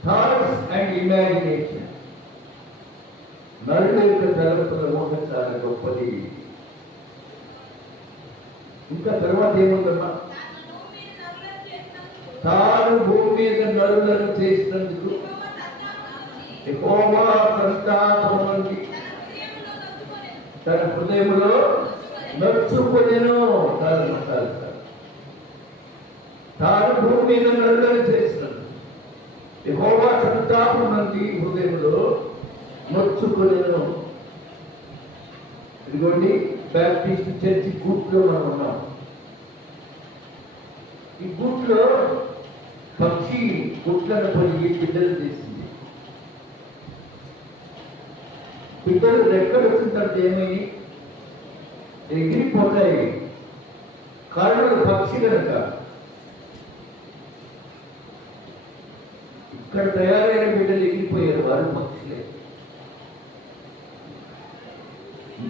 థాట్స్ అండ్ ఇమాజినేషన్. నరుల యొక్క తలంపుల ఊహ చాలా గొప్పది. ఇంకా తర్వాత ఏముందమ్మా? తాను భూమి మీద నరులను చేసినందుకు యెహోవా సంతాపమునందు తన హృదయములో నొచ్చుకొనెను. తాను భూమి మీద నరులను చేసినందుకు యెహోవా సంతాపమునందు హృదయములో నొచ్చుకొనెను. ఇదిగోండి, బ్యాప్టిస్ట్ చర్చి గూట్లో మనం ఉన్నాం. ఈ గూట్లో పక్షి గుట్లను పోయి బిడ్డలు చేసింది. బిడ్డలు రెక్కలు వచ్చిన తర్వాత ఏమై ఎగిరిపోతాయి. కారణం పక్షి కనుక. ఇక్కడ తయారైన బిడ్డలు ఎగిరిపోయారు, వారు పక్షులే.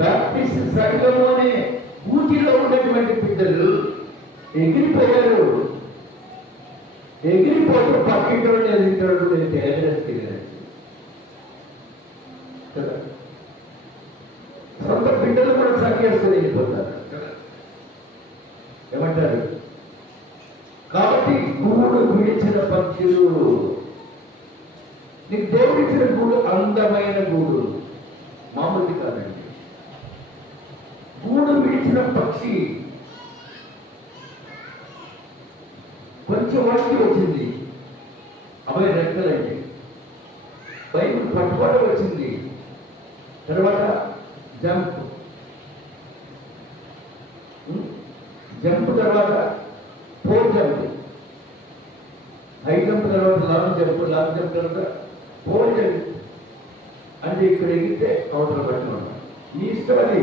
బ్యాప్టిస్ట్ సంఘము అనే ఊటిలో ఉన్నటువంటి బిడ్డలు ఎగిరిపోయారు. ఎగిరిపోతూ పక్కింటో ఎదిరింటాడు కదా. సొంత బిడ్డలు కూడా సంఖ్యేసుకొని వెళ్ళిపోతారు కదా. ఏమంటారు? కాబట్టి గూడు విడిచిన పక్షులు. నీకు దేవుడిచ్చిన గూడు అందమైన గూడు, మామూలుది కాదండి. గూడు విడిచిన పక్షి కొంచెం వాటికి వచ్చింది, అవే రెక్కలండి. బైబిల్ పట్టుబడి వచ్చింది, తర్వాత జంప్. తర్వాత పోల్ జంప్, హై జంప్ తర్వాత లాంగ్ జంప్, లాంగ్ జంప్ తర్వాత పోల్ జంప్. అంటే ఇక్కడ ఎగితే అవతల పట్టడం మీ ఇష్టం అది.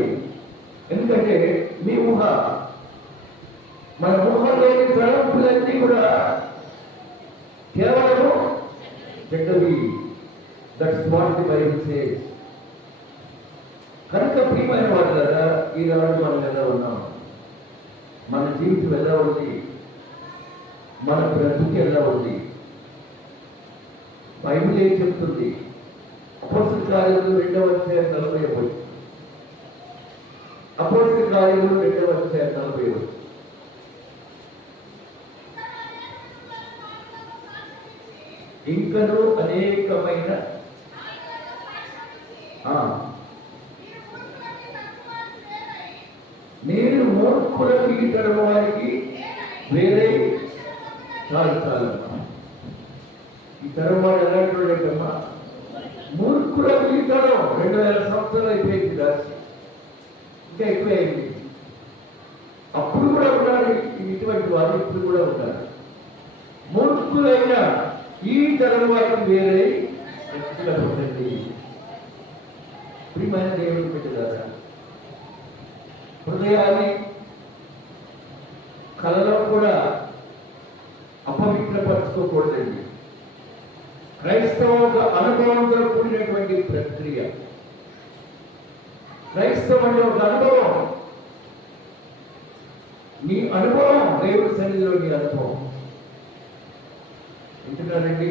ఎందుకంటే మీ ఊహ, మన ఊహలోని తలంపులన్నీ కూడా కేవలం చెడ్డవి. That's what the Bible says. కనుక ప్రియమైన వాళ్ళారా, ఈనాడు మనం ఎలా ఉన్నాం, మన జీవితం ఎలా ఉంది, మన బ్రతుకు ఎలా ఉంది, బైబిల్ ఏం చెప్తుంది? అపోస్తల కార్యములు 2వ అధ్యాయం 40వ వచనం. అపోస్తల కార్యములు 2వ అధ్యాయం 40వ వచనం. ఇంకనూ అనేకమైన నేను మూర్ఖులకి తరం వారికి వేరే చాలు చాలమ్మా. ఈ తరం వాడు ఎలాంటి వాడేటమ్మా? మూర్ఖులకి తరం. 2000 సంవత్సరాలు అయిపోయింది రాసి, ఇంకా ఎక్కువైంది. అప్పుడు కూడా ఉన్నారు ఇటువంటి వారు, ఇప్పుడు కూడా ఉన్నారు. మూర్ఖులైన ఈ తరం వారికి వేరే రక్షించబడండి. ప్రియమైన దేవుని బిడ్డలారా, హృదయాన్ని కలలో కూడా అపవిత్రపరచుకోకూడదండి. క్రైస్తవ ఒక అనుభవంతో కూడినటువంటి ప్రక్రియ. క్రైస్తవం అంటే ఒక అనుభవం. నీ అనుభవం దేవుడి సన్నిధిలో నీ అనుభవం. వింటున్నారండి?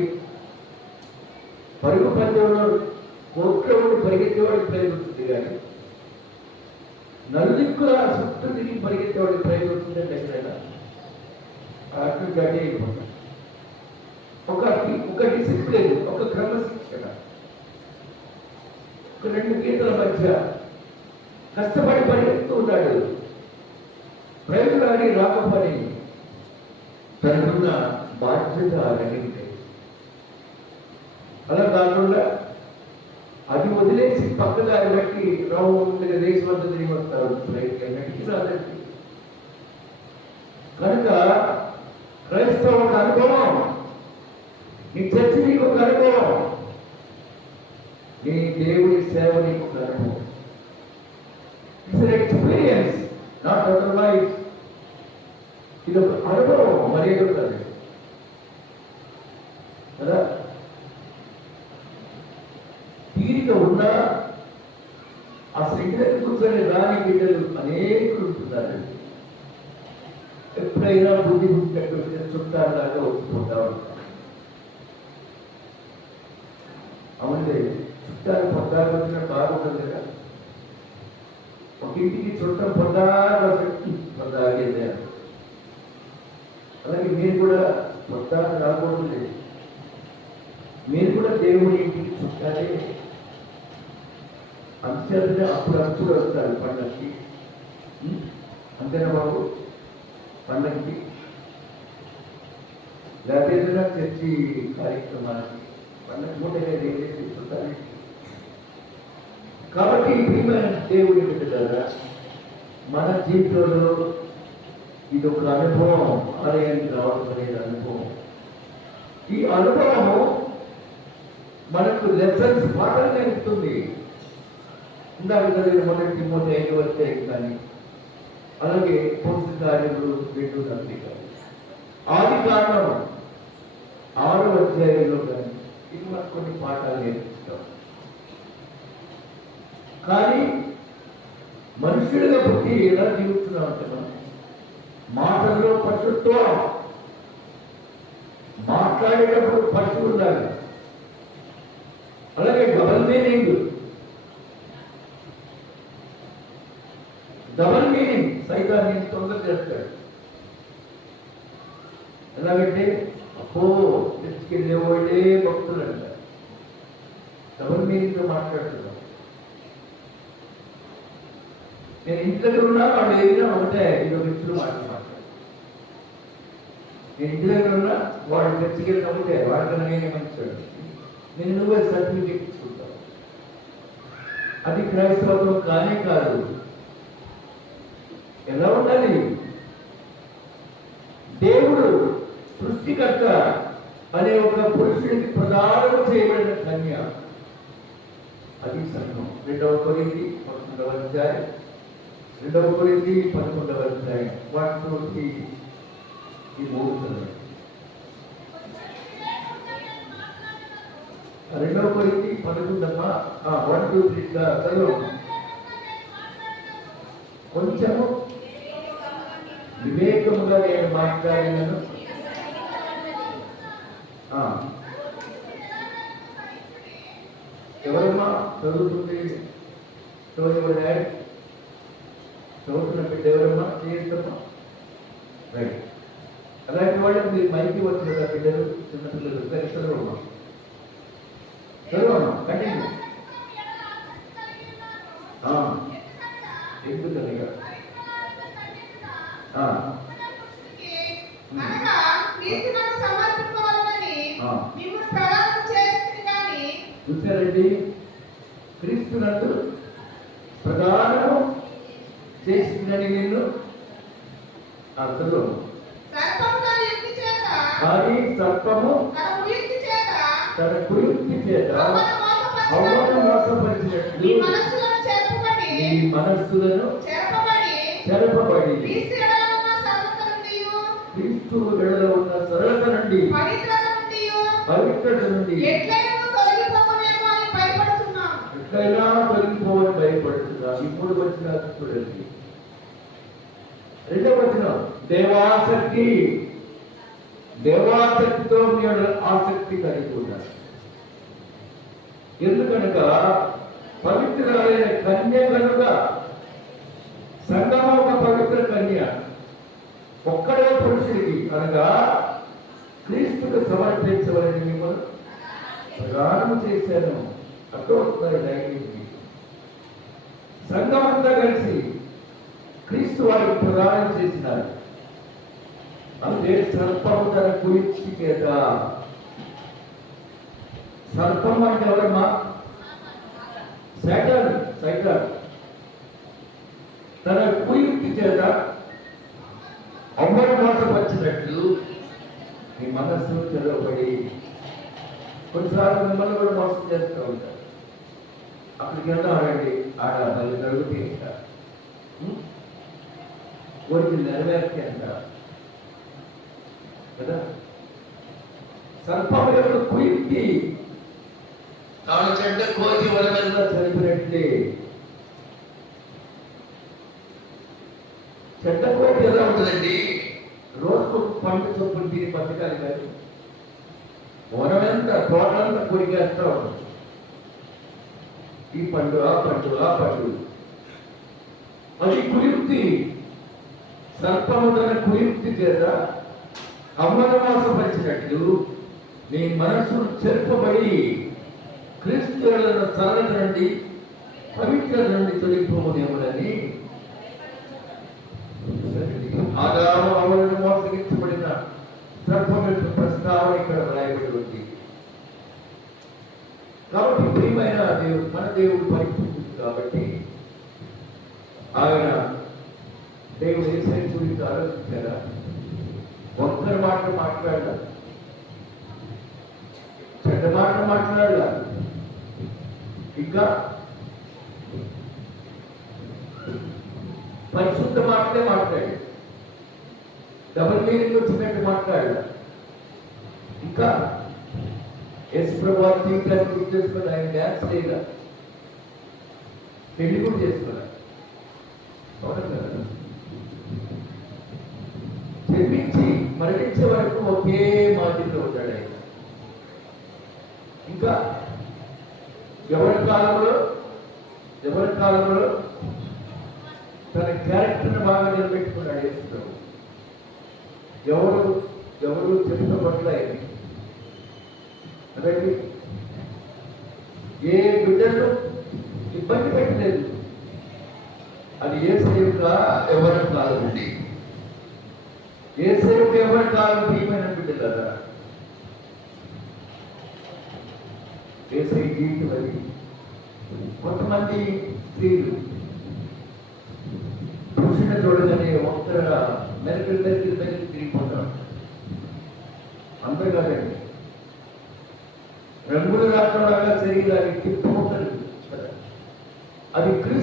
పరుగు పందెంలో కోట్ల ఉండి పరిగెత్తేవాడికి ప్రయోజనం కానీ నలుదిక్కుల చుట్టూ తిరిగి పరిగెత్తేవాడికి ప్రయోజనం ఎక్కడైనా అటు గడ్డే ఒక డిసిప్లిన్, ఒక క్రమశిక్షణ, ఒక 2 గీతల మధ్య కష్టపడి పరిగెత్తూ ఉన్నాడు. ప్రయోజనాన్ని రాకపోని తనకున్న బాధ్యత అడిగితే, అలా కాకుండా అది వదిలేసి పక్కదారి బట్టి రౌండ్గా దేశం అంతా తిరిగి వస్తారు. ఫ్లైట్కి రాదండి. కనుక క్రైస్తవ ఒక అనుభవం, నీ చర్చి నీకు ఒక అనుభవం, నీ దేవుడి సేవ నీకు ఒక అనుభవం. It's an experience, not otherwise. ఇది ఒక అనుభవం, మరి ఏదో కాదు కదా. తీరిక ఉన్నా ఆ సింగర్ కూర్చొని రాని బిడ్డలు అనేకులు ఉంటున్నారండి. ఎప్పుడైనా బుద్ధి పుట్టినట్టు చుట్టాలాగా ఒప్పుకుంటా ఉంటారు. అవునండి, చుట్టాలు పొద్దాలు వచ్చిన బాగుంటుంది కదా. ఒక ఇంటికి చుట్టం పొద్దాగేదే. అలాగే మీరు కూడా పొద్దాలు రాకూడదు. మీరు కూడా దేవుడి ఇంటికి చుట్టాలే. అంతేతనే అప్పుడు అంచులు వస్తారు పండగకి. అంతేనా బాబు? పండగకి లేకపోతే ఏదైనా చర్చి కార్యక్రమానికి పండగ మూటగా చుట్టాలి. కాబట్టి ప్రియమైన దేవుడి బిడ్డలారా, మన జీవితంలో ఇది ఒక అనుభవం. ఆలయానికి రావడం అనేది అనుభవం. ఈ అనుభవము మనకు లెసన్స్ పాఠాలు నేర్పుతుంది. ఇందాక చదివిన 1 తిమోతి 5వ అధ్యాయం కానీ, అలాగే అపోస్తల కార్యములు 2 పత్రిక, ఆదికాండం 6వ అధ్యాయంలో కానీ ఇది మనకు కొన్ని పాఠాలు నేర్పిస్తాం. కానీ మనుషులుగా పుట్టి ఎలా జీవిస్తున్నాం అంటే మనం మాటల్లో పశుత్వం, మాట్లాడేటప్పుడు పశువు ఉండాలి. అలాగే డబల్ మీనింగ్, సైతాన్ని తొందర చేస్తాడు. ఎలాగంటే అప్పో తెచ్చుకెళ్ళేవాళ్ళే భక్తులు అంటారు. డబల్ మీనింగ్తో మాట్లాడుతున్నాం. నేను ఇంటి దగ్గర ఉన్నా వాళ్ళు ఏదైనా ఒకటే ఇది ఒక ఇచ్చిన మాట్లాడతాను. నేను ఇంటి దగ్గర ఉన్నా వాళ్ళు తెచ్చుకెళ్ళిన ఒకటే వాళ్ళకన్నా నేనేమంటాడు, నేను నువ్వే సర్టిఫికేట్ ఇచ్చుకుంటావు. అది క్రైస్తవం కానే కాదు. ఎలా ఉండాలి? సృష్టికర్త అనే ఒక పురుషుడికి ప్రదానము చేయబడిన కన్య, అది సంఘం. 2 కొరింథీ 11వ అధ్యాయం, 2 కొరింథీ 11వ అధ్యాయం 1 to 3 ఈ 3 చదవండి. 2 కొరింథీ 11 1 to 3 చదవండి. కొంచెము వివేకముగా నేను మాట్లాడినను. ఎవరమ్మా చదువుతుంది? చదువుతున్న బిడ్డ ఎవరమ్మా? చేయమ్మా. రైట్. అలాంటి వాళ్ళకి మీరు మైకి వచ్చిన బిడ్డలు, చిన్నపిల్లలు చదవమ్మా, చదవమ్మా, కంటిన్యూ. ఎందుకనగా చూసారండి, క్రీస్తునందు ప్రధానము చేసిందని నిన్ను అర్థం. కానీ సర్పము తన కుయుక్తి చేత అవ్వను మోసపరిచినట్లు నీ మనస్సులను చెరపబడి క్రీస్తు వెడల ఉన్న సరళత నుండి, పవిత్రత నుండి ఎట్లయినా తొలగిపోవని భయపడుతున్నా. ఇప్పుడు వచ్చిన చూడండి, 2వ వచనం, దేవాసక్తితో మీరు ఆసక్తి కలిగి ఉన్నారు. ఎందుకనగా పవిత్రులైన కన్య కనుక, సంగమ ఒక పవిత్ర కన్య, ఒక్కడే పురుషుడికి అనగా క్రీస్తుకు సమర్పించవలని మిమ్మల్ని ప్రదానం చేశాను. అర్థమవుతుంది. దయచేసి సంఘమంతా కలిసి క్రీస్తు వారికి ప్రదానం చేసినారు. అంటే సర్పము తన కుయుక్తి చేత. సర్పం అంటే ఎవరమ్మా? సైతాన్. తన కుయుక్తి చేత అవ్వను మోసపరిచినట్లు మీ మనస్సు చెరవబడి. కొన్నిసార్లు మిమ్మల్ని కూడా మోసం చేస్తూ ఉంటారు. అక్కడికి వెళ్దామండి, ఆడ వాళ్ళు జరుగుతాయి అంట, కోరికలు నెరవేర్తే అంట కదా. సర్పం యొక్క కుయుక్తి తాను చెడ్డ కోతి వలనంతా చనిపోయినట్లే. చెడ్డ కోతి ఎలా ఉంటుందండి? రోజుకు పండు చొప్పులు తిని బతకాలి, కానీ వనమంతా తోటంతా కొరికేస్తూ ఉంటుంది. ఈ పండు, ఆ పండు, ఆ పండు. అది కుయుక్తి. సర్పము తన కుయుక్తి చేత అమ్మను మోసపరిచినట్లు నీ మనస్సును చెరపబడి క్రీస్తులను సరళత నుండి, పవిత్రత నుండి తొలగిపోమని ఆదాము అవ్వలను మోసగించబడిన సర్పం యొక్క ప్రస్తావన ఇక్కడ రాయబడి ఉంది. కాబట్టి ప్రియమైన దేవుడు, మన దేవుడు పరిశుద్ధుడు కాబట్టి ఆయన దేవుడు యేసయ్య గురించి ఆలోచించారా? ఒక్కరి మాట మాట్లాడాల, చెడ్డ మాట మాట్లాడాల, ఇంకా పరిశుద్ధ మాటలే మాట్లాడాడు, డబుల్ మీనింగ్ వచ్చినట్టు మాట్లాడాల, ఇంకా యేసు ప్రభువు జీవితాన్ని గుర్తు చేసుకుని ఆయన డ్యాన్స్ చేయగా పెళ్లి కూడా చేసుకున్నాడు. జన్మించి మరణించే వరకు ఒకే మాదిరిలో ఉంటాడు ఆయన. ఇంకా ఎవరి కాలంలో తన క్యారెక్టర్ని బాగా నిలబెట్టుకున్నాడు యేసు ప్రభు. ఎవరు చెప్పిన పట్ల ఆయన అదండి, ఏ బిడ్డలు ఇబ్బంది పెట్టలేదు. అది యేసయ్య యొక్క ఎవరి కాలం అండి. యేసయ్య యొక్క ఎవరి కాలం ప్రియమైన బిడ్డలు కదా. యేసయ్య జీవితం అది. కొంతమంది స్త్రీలు పురుషుని చూడగానే ఒక్కర మెరకలు తిరిగిపోతారు.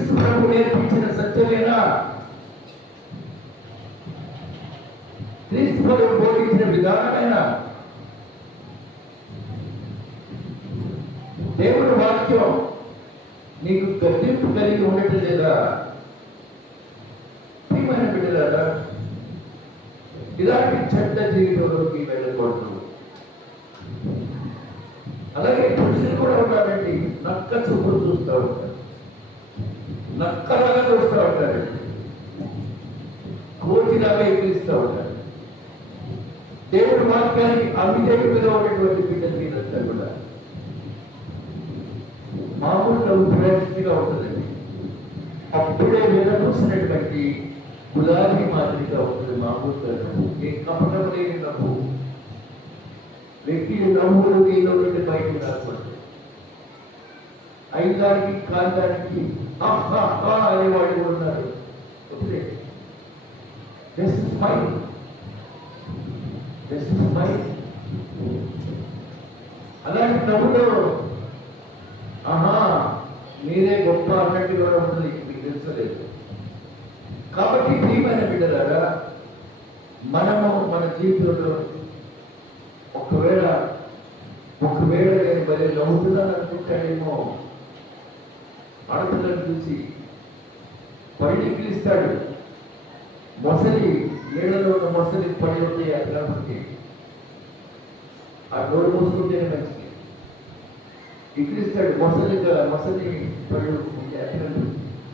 క్రీస్తు ప్రభు నేర్పించిన సత్యమేనా? క్రీస్తు ప్రభు బోధించిన విధానమేనా? దేవుడి వాక్యం నీకు గద్దెంపు కలిగి ఉండటం లేదా? ప్రియమైన బిడ్డలారా, ఇలాంటి చెడ్డ జీవితంలోకి వెళ్ళకూడదు. అలాగే పురుషులు కూడా ఉన్నారండి, నక్క చూపులు చూస్తూ ఉంటారు, నక్కలాగా చూస్తూ ఉంటారండి, కోతిలాగా ఎక్కిస్తూ ఉంటారు. దేవుడి వాక్యానికి అవిధేయులుగా ఉన్నటువంటి బిడ్డలు మీరంతా కూడా మామూలు నవ్వుగా ఉంటుందండి. అప్పుడే వినపూసినటువంటి గులాబీ మాదిరిగా ఉంటుంది మామూలుగా నవ్వు. ఏ కపటం లేని నవ్వు, వ్యక్తి నవ్వులు నీలో నుండి బయటకు రాకూడదు. ఐదానికి కాంతానికి అనేవాళ్ళు కూడా ఉన్నారు. Okay, just smile, just smile. అలాంటి నవ్వులో ఆహా మీరే గొప్ప అన్నట్టుగా ఉంటుంది, మీకు తెలుసలేదు. కాబట్టి ప్రియమైన బిడ్డలారా, మనము మన జీవితంలో ఒకవేళ నేను భలే నవ్వుతున్నాను అనుకుంటాడేమో, ఆడపిల్లను చూసి పడికిలిస్తాడు. మొసలి నీళ్ళలో ఉన్న మొసలి పడి ఉంటే అట్లా మనకి ఆ నోరు మూసుకుంటేనే మంచిది. ఇక్కిలిస్తాడు మొసలి పడి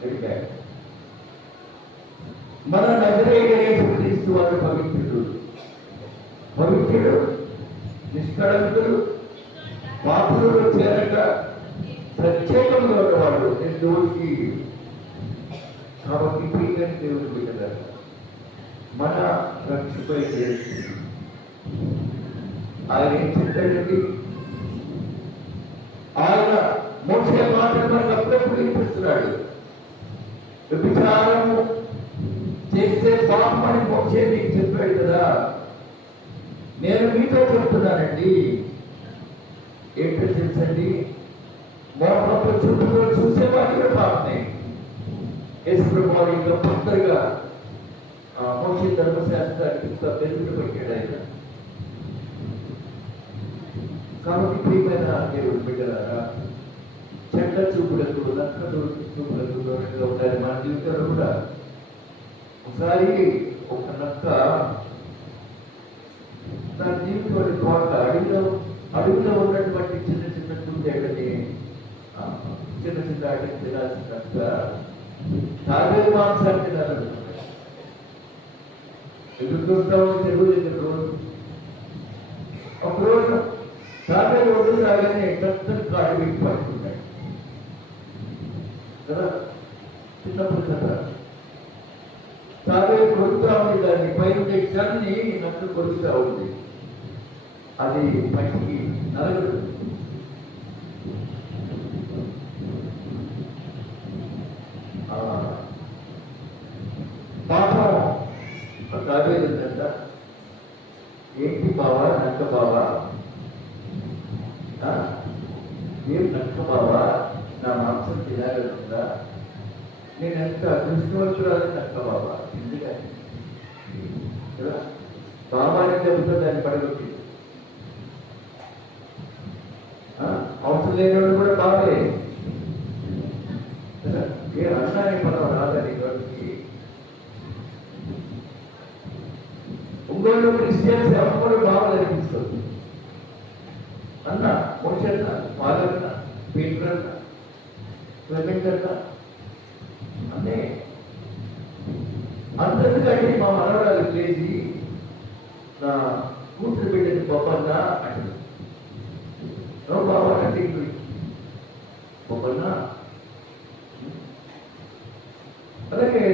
గడిపాడు. మన నజరేయుడైన క్రీస్తు వారు పవిత్రుడు, నిష్కళంకుడు, పాపులలో చేరక ప్రత్యేకంగా ఉన్నవాడు దేవుడికి. కాబట్టి ప్రియమైన దేవుడు బిడ్డలారా, మన రక్షపై ఆయన ఏం చెప్పాడండి? ఆయన మోసే మాటలు మనకు అప్పుడప్పుడు వినిపిస్తున్నాడు. వ్యభిచారము చేస్తే పాపం అని మోసే మీకు చెప్పాడు కదా. నేను మీతో చెప్తున్నానండి, ఏంటో తెలుసండి, మోహపు చుట్టూ చూసేవాడి కూడా పాపనే. యేసుప్రభువు ఇంకా తొందరగా మోసే ధర్మశాస్త్రానికి ఇంకా పెరుగుతూ పెట్టాడు ఆయన. కాబట్టి ప్రియమైన దేవుడు బిడ్డలారా, చెడ్డ చూపులకు, నక్క చూపులకు దూరంగా ఉండాలి. మన జీవితంలో కూడా ఒకసారి ఒక నక్క తన జీవితంలో తోట అడవిలో ఉన్నటువంటి చిన్న చిన్న కుందేళ్ళని, చిన్న చిన్న అడవి తినాల్సిన నక్క తాబేలు మాంసాన్ని తినాలనుకుంటాడు. ఎదురు చూస్తామని తెలుగు రోజు ఒకరోజు తాబేలు ఒడ్డు రాగానే చక్కని కాడు పెట్టి పడుకుంటాడు కదా, చిన్నప్పుడు కదా. తాబేలు కొడుకుతా ఉంది, దాన్ని పైన చల్లని నక్క కొడుకుతా ఉంది. అది పైకి నలగదు. పాపం తాబేలు ఉందంట, ఏంటి బావా నక్క బావా, ఏం నక్క బావా, నా మాంసం తినాలనుందా, నేను ఎంత అదృష్టవంతురాలని నక్క బావా, ఎందుకని కదా. బాబా అని చెబుతా దాన్ని పడగొట్టి, అవసరం లేనివాడు కూడా బాబే ఏ అన్నాన్ని మనం రాదని వాటికి. ఒంగోలు క్రిస్టియన్స్ ఎవరు బావాలనిపిస్తుంది. అన్న మోషన్న, పాలన్న, పీటరన్న, క్లెమెంట్ అన్న అన్నే అంతకంటే మా మనవరాలు లేచి నా కూతురు బిడ్డని బొబ్బన్న అంటారు. బాబా అంటే బొబ్బన్న. అలాగే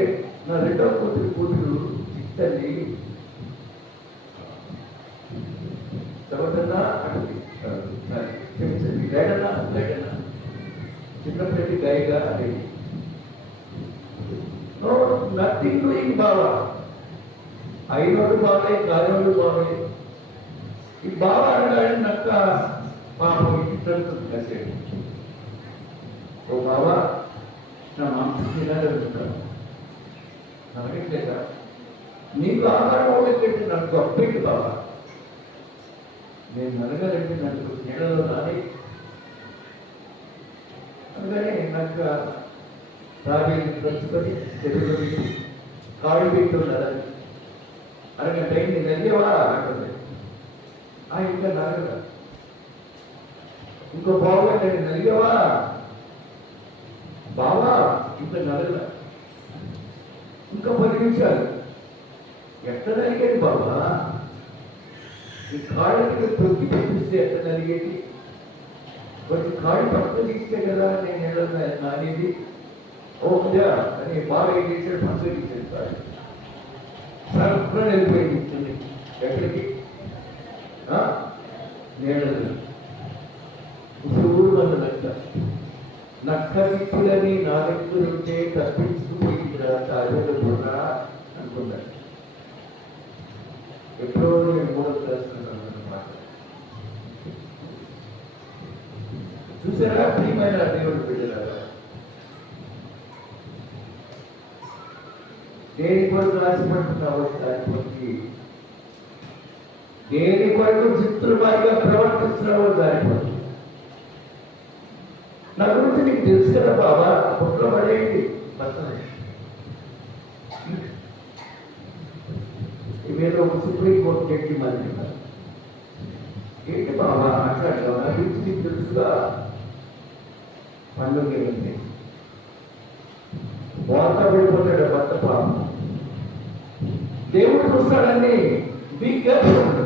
నా రెండో కూతురు చిట్టని చదవదన్నా అంటే క్షమించండి, గైడన్నా చిన్నప్పటి గైగా అనేది. నో నథింగ్ డూయింగ్ బావా. అయినోడు బావే, కానివాడు బావే. ఈ బావ అనగానే నక్క పాపం ఇంటి కాసేపు, ఓ బావా నా మాంసం తినాలనుకుంటాను నరగట్లేదా? నీకు ఆహారం వాళ్ళకంటే నాకు గొప్పటి బాబా. నేను నరగాలంటే నాకు నీళ్ళలో రాని. అందుకని నాకు రాబేది తెలుసుకొని తెలుగు పెట్టి కాళ్ళు పెట్టి ఉండాలని అరగంట అయింది నదివా అంటుంది. ఇంకా నరగదా? ఇంకో బాబు నేను నలిగవా బావా, ఇంకా నలగల. ఇంకా 10 నిమిషాలు. ఎట్లా నలిగేది బాబా? ఈ కాళ్ళకి తొక్కి పెట్టిస్తే ఎట్లా నలిగేది? కొంచెం కాళ్ళు పక్కన తీస్తే కదా నేను ఏదన్నా అనేది. ఓకేదా అని బాగా ఏం చేశాడు? పక్కన తీసేస్తాడు. సర్ప్రా వెళ్ళిపోయింది. ఎక్కడికి? నీళ్ళది ఊరు నక్క నక్క దిక్కులని నా దగ్గర ఉంటే తప్పించుకుపోయిందిరా తాజాగా అనుకున్నాడు. ఎప్పుడో నేను 3వ క్లాస్ అన్నమాట. చూసారా ప్రియమైన దేవుడు బిడ్డలారా? దేని కొరకు రాసిపడుతున్నావు? దానిపోయి దేని కొరకు చిత్రమారిగా ప్రవర్తిస్తున్నావో దానిపోయి. నా గురించి నీకు తెలుసు కదా బాబా. పుట్లో పడేయండి ఇవేదో సుప్రీంకోర్టు జడ్జి మరి ఏంటి బాబా మాట్లాడతావు? నా గురించి నీకు తెలుసుగా. పండుగ ఉంది, వార్త పడిపోతాడు భర్త పాపం. దేవుడు చూస్తాడని బీ కేర్ఫుల్.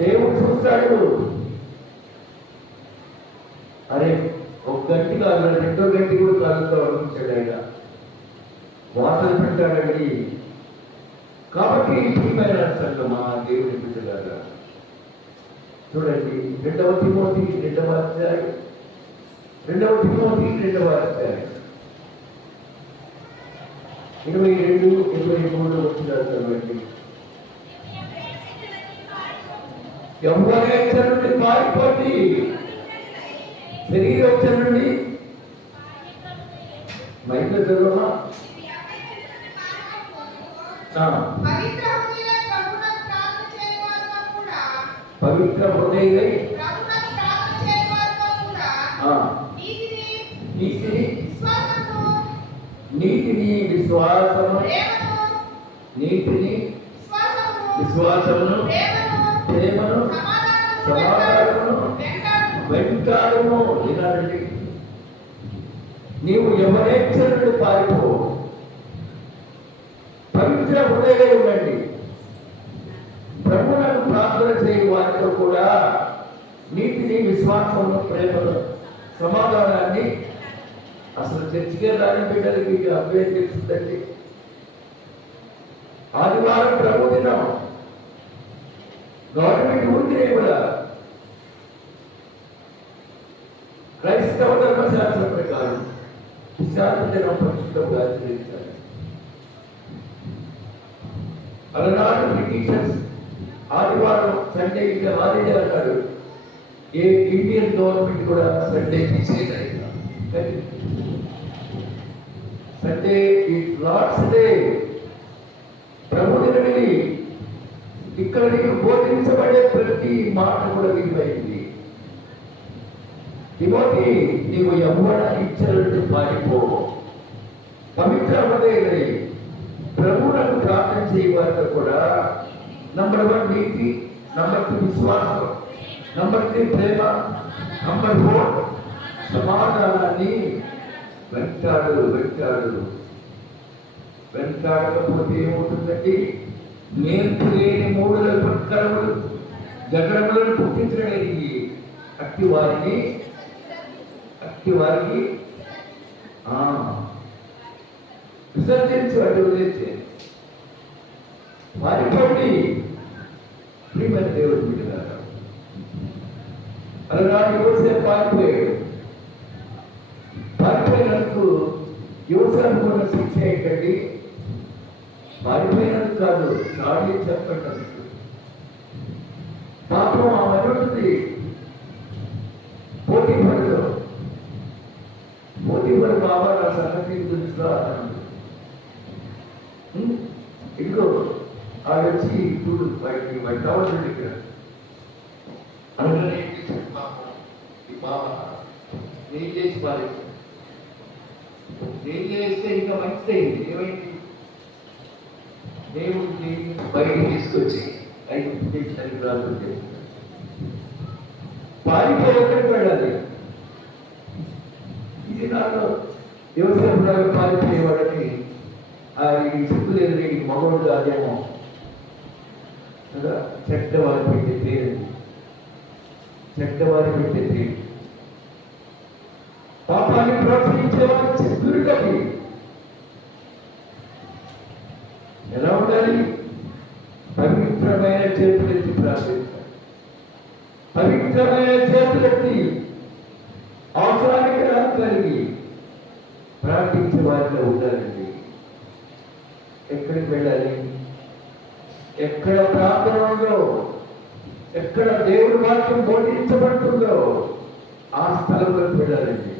దేవుడు చూస్తాడు. అరే 1 గంట కాదు, 2వ గంట కూడా కాలంతో అనిపించాడు ఆయన. వార్తలు పెట్టాడండి. కాబట్టి ప్రియమైన సంగమా దేవుడి బిడ్డలారా చూడండి, 2వ తిమోతి 2వ అధ్యాయం 22 23 వచ్చినటువంటి ఎవరైనా నుండి పారిపోండి. శరీరం వచ్చారు నుండి మైండ్లో చదువుమా. పవిత్ర హృదయులై నీతిని విశ్వాసము ప్రేమను సమాధానమును వెంటాడము వినాలండి. నీవు ఎవరేచ్చరుడు పారిపో. పవిత్ర హృదయులై ఉండండి. ప్రభువులను ప్రార్థన చేయు వారితో కూడా నీతిని విశ్వాసమును ప్రేమను సమాధానాన్ని. అసలు చర్చికే రాని బిడ్డలకి అభ్యర్థి తెలుస్తుందండి. ఆదివారం ప్రభు దినం గవర్నమెంట్ ఊరికినే కూడా క్రైస్తవ ధర్మశాస్త్రం ప్రకారం విశ్రాంతి దినం పరిశుద్ధంగా ఆచరించాలి. అలనాడు బ్రిటిషర్స్ ఆదివారం సండే ఇంకా హాలిడే అన్నాడు. ఏ ఇండియన్ గవర్నమెంట్ కూడా సండే తీసేది. Sunday is lord's day. ప్రభుని ఇక్కడ నీకు బోధించబడే ప్రతి మాట కూడా విలువైంది. తిమోతి, నీవు యవ్వన ఇచ్చలను పారిపో. పవిత్ర హృదయులై ప్రభువులను ప్రార్థన చేయవారితో కూడా నంబర్ 1 నీతి, నంబర్ 2 విశ్వాసం, నంబర్ 3 ప్రేమ, నంబర్ 4 సమాధానాన్ని వెంటాడకపోతే ఏమవుతుందండి? నేర్పు లేని మూడుల పట్కరములు జగడములను పుట్టించడానికి అట్టి వారికి విసర్జించి అడ్డు వదిలేసే వారిపోండి. ప్రియమైన దేవుడు బిడ్డలారా, అలనాడు యోసేపు పారిపోయినందుకు యోసేపుకు ఉన్న శిక్ష ఏంటండి? పారిపోయినందుకు కాదు, చాడీ చెప్పండి. పాపం ఆమె ఉంటుంది పోటీ పడదు. బాబా నా సంగతి గురించిగా అన్నాడు. ఇదిగో ఆవిడ వచ్చి చూడు బయటికి బయట కావాల్సింది ఇక్కడ అనగానే ఈ బాబా నేను చేసి పారేసి నేను చేస్తే ఇంకా మంచిదైంది. ఏమైంది? దేవుడిని బయటికి తీసుకొచ్చి 5 దేశానికి రాజు పారిపోయి ఎక్కడికి వెళ్ళాలి? ఇది నాకు వ్యవసాయం పారిపోయేవాడని ఈ సిగ్గులేదు ఈ మగవాడు కాదేమో కదా. చెడ్డవారు పెట్టే పేరు, చెడ్డవారు పెట్టే పేరు, పాపాన్ని ప్రోత్సహించేవారు చెడ్డురుగది. ఎలా ఉండాలి? పవిత్రమైన చేతులెత్తి ప్రార్థించాలి. పవిత్రమైన చేతులెత్తి అవసరానికి కలిగి ప్రార్థించే వారిలో ఉండాలండి. ఎక్కడికి వెళ్ళాలి? ఎక్కడ ప్రార్థన ఉందో, ఎక్కడ దేవుడి వాక్యం బోధించబడుతుందో ఆ స్థలంలోకి వెళ్ళాలండి.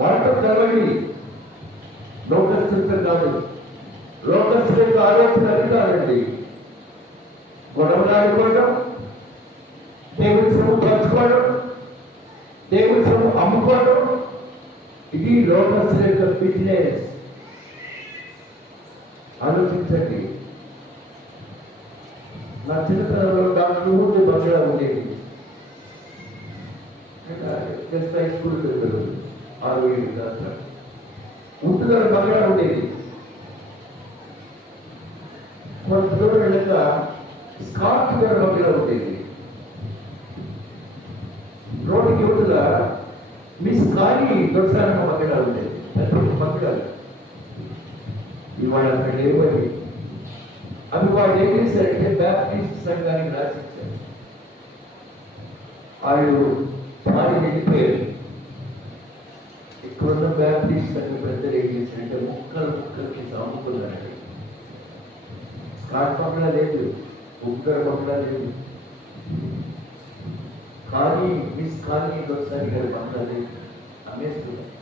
వాటితో కలవి లోకస్థితం కాదు. లోకస్థిత ఆలోచన అది కాదండి. గొడవలాడుకోవడం, దేవుడి సొమ్ము పంచుకోవడం, దేవుడి సొమ్ము అమ్ముకోవడం, ఇది లోకస్థిత బిజినెస్. ఆలోచించండి. నా చిన్నతనంలో నాకు బంగాళా ఉండేది. జస్ట్ హై స్కూల్ పిల్లలు 6-7 క్లాసులు ఉంటున్న బంగాళా ఉండేది. కొంత దూరం వెళ్ళక స్కాట్ గారు బంగాళా ఉండేది. రోడ్డుకి యువతగా మిస్ కానీ దొరసాన బంగాళా ఉండేది. పెద్ద బంగాళాలు ఇవాళ అక్కడ లేవని అవి వాళ్ళు ఏం చేశారంటే బ్యాప్టిస్ట్ సంఘానికి రాసిచ్చారు. వాళ్ళు మారి వెళ్ళిపోయారు. ఇక్కడున్న బ్యాప్టిస్ట్ సంఘ పెద్దలు ఏం చేశారంటే ముక్కలకి అమ్ముకున్నారండి. స్కాట్ బంగ్లా లేదు, ఉగ్గర బంగ్లా లేదు, కానీ మిస్ కానీ ఒకసారి గారి బంగ్లా లేదు. అమ్మేసుకున్నారు.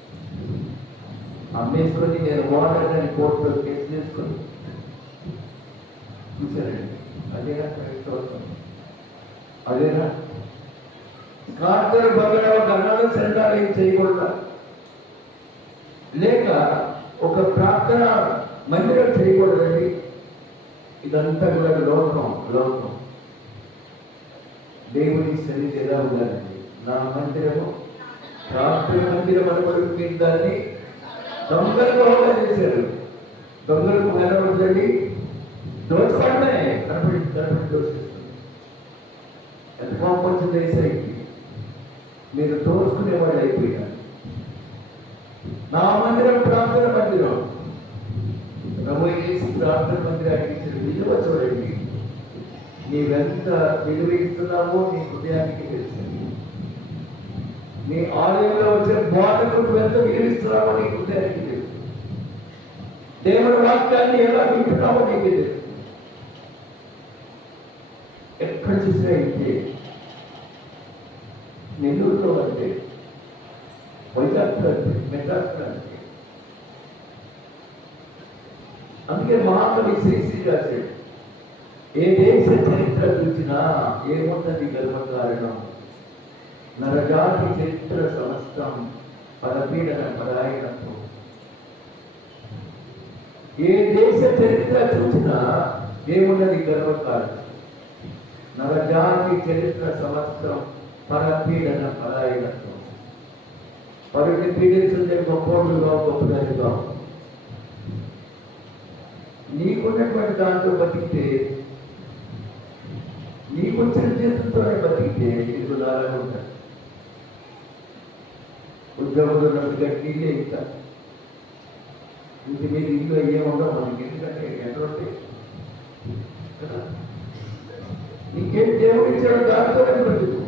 అమ్మేసుకొని నేను ఓనర్ని కోర్టులో కేసు చేసుకొని చూశారండి. అదేనా క్రైస్తవం? అదేనా? కార్తర్ బంగాళా గన్నాలు సెంటారేం చేయకూడదా? లేక ఒక ప్రార్థన మందిరం చేయకూడదండి? ఇదంతా కూడా లోకం. దేవుని సన్నిధి ఎలా ఉండాలండి? నా మందిరము ప్రార్థన మందిరం అనుకుంటే దాన్ని దొంగలకు హోదా చేశారు. దొంగలకు మేనవద్దండి, దోచుకోవడమే కనపడి దోచేస్తుంది. ఎంత కోపం వచ్చింది దేశానికి? మీరు దోచుకునే వాళ్ళు అయిపోయినారు. నా మందిరం ప్రార్థన మందిరం. ప్రభు చేసి ప్రార్థన మందిరానికి ఇచ్చిన విలువ చూడండి. నీవెంత విలువ ఇస్తున్నావో నీ హృదయానికి తెలుస్తుంది. నీ ఆలయంలో వచ్చిన బోధకుడు ఎంత విలువిస్తున్నావో నీకు హృదయానికి తెలుసు. దేవుడి వాక్యాన్ని ఎలా వింటున్నావో నీకు తెలుసు. ఎక్కడ చూసినా ఇంతే. నెల్లూరులో అంటే, వైజాగ్లో అంటే, మెడ్రాస్లో అంటే. అందుకే మహాకవి శ్రీశ్రీ రాశాడు, ఏ దేశ చరిత్ర చూసినా ఏమున్నది గర్వకారణం, నరజాతి చరిత్ర సమస్తం పరపీడన పరాయణత్వం. ఏ దేశ చరిత్ర చూసినా ఏమున్నది గర్వకారణం, నరజాతి చరిత్ర సమస్తం పరపీడన పరాయణత్వం. పరుని పీడించుంటే గొప్పగా గొప్పదానిగా నీకున్నటువంటి దాంట్లో బతికితే, నీకొచ్చిన చేతులతోనే బతికితే ఎదుగులాగా ఉంటారు. ఉద్యోగంలో ఉన్నట్టుగా నీళ్ళే ఇంకా ఇంటి మీద ఇల్లు అయ్యే ఉండవు మనకి. ఎందుకంటే ఎక్కడుంటే కదా నీకేం దేవుడు ఇచ్చాడు దాంతోనే బతుకు.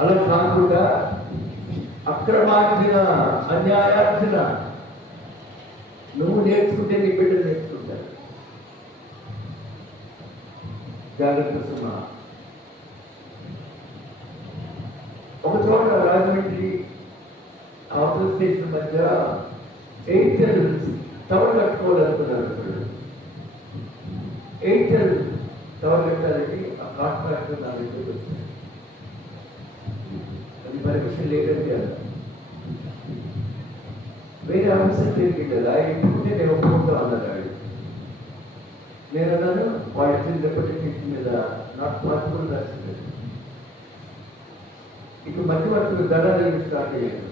అలా కాకుండా అక్రమార్జన అన్యాయార్జన నువ్వు నేర్చుకుంటే నీ బిడ్డలు నేర్చుకుంటారు. జాగ్రత్త సుమా. ఒక చోట రాజమండ్రి ఎయిర్టెల్ టవర్ కట్టుకోవాలనుకున్నారు. ఎయిర్టెల్ టవర్ కట్టాలంటే ఆ కాంట్రాక్ట్ నా దగ్గర వచ్చింది. అది పర్మిషన్ లేదంటే అలా వేరే ఆఫీసర్ తిరిగింటారు. ఆయన ఇంటికుంటే నేను ఒప్పుకుంటా అన్నారు. ఆయన నేను అన్నాను వాళ్ళ ఇచ్చిన రిప్రజెంటేషన్ మీద నాకు పాసిబుల్ రాసింది. ఇప్పుడు మధ్యవర్తులు దళాలు స్టార్ట్ అయ్యారు.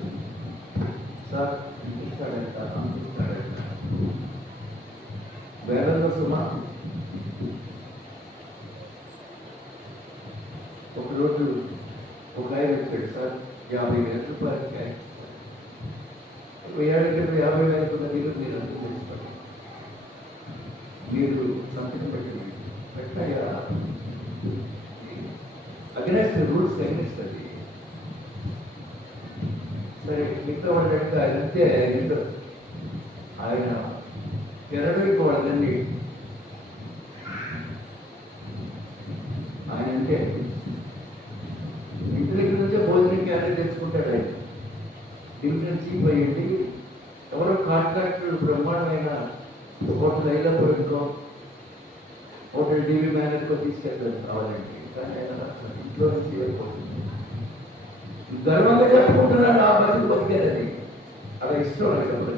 సార్ ఇస్తాడంట, ఇస్తాడంట, వేలలో సుమా ఒకరోజు ఒక ఆయన వచ్చాడు. సార్ 50,000 రూపాయలకి ఆయన 50,000 మీరు మీరు అందరూ తెలుసుకోండి, మీరు సంతకం పెట్టాయా అగెనెస్ట్ రూల్స్ అగెనెస్ట్. సరే మిగతా వాళ్ళంటే ఆయన అంతే. ఆయన తెరవేకి వాళ్ళండి ఆయన అంటే ఇంటి దగ్గర నుంచే భోజనం క్యారెట్ తెచ్చుకుంటాడు. ఆయన డివిజన్ చీఫ్ అయ్యింది. ఎవరో కాంట్రాక్టర్ బ్రహ్మాండమైన హోటల్ ఐలాపురంకో హోటల్ డీవీ మేనేజర్కో తీసుకెళ్తారు కావాలండి. కానీ ఆయన ఇంట్లో నుంచి వెళ్ళిపోతుంది. గర్వంగా చెప్పుకుంటున్నాను ఆ బతుకు బతికేదని. అలా ఇష్టం నాకు.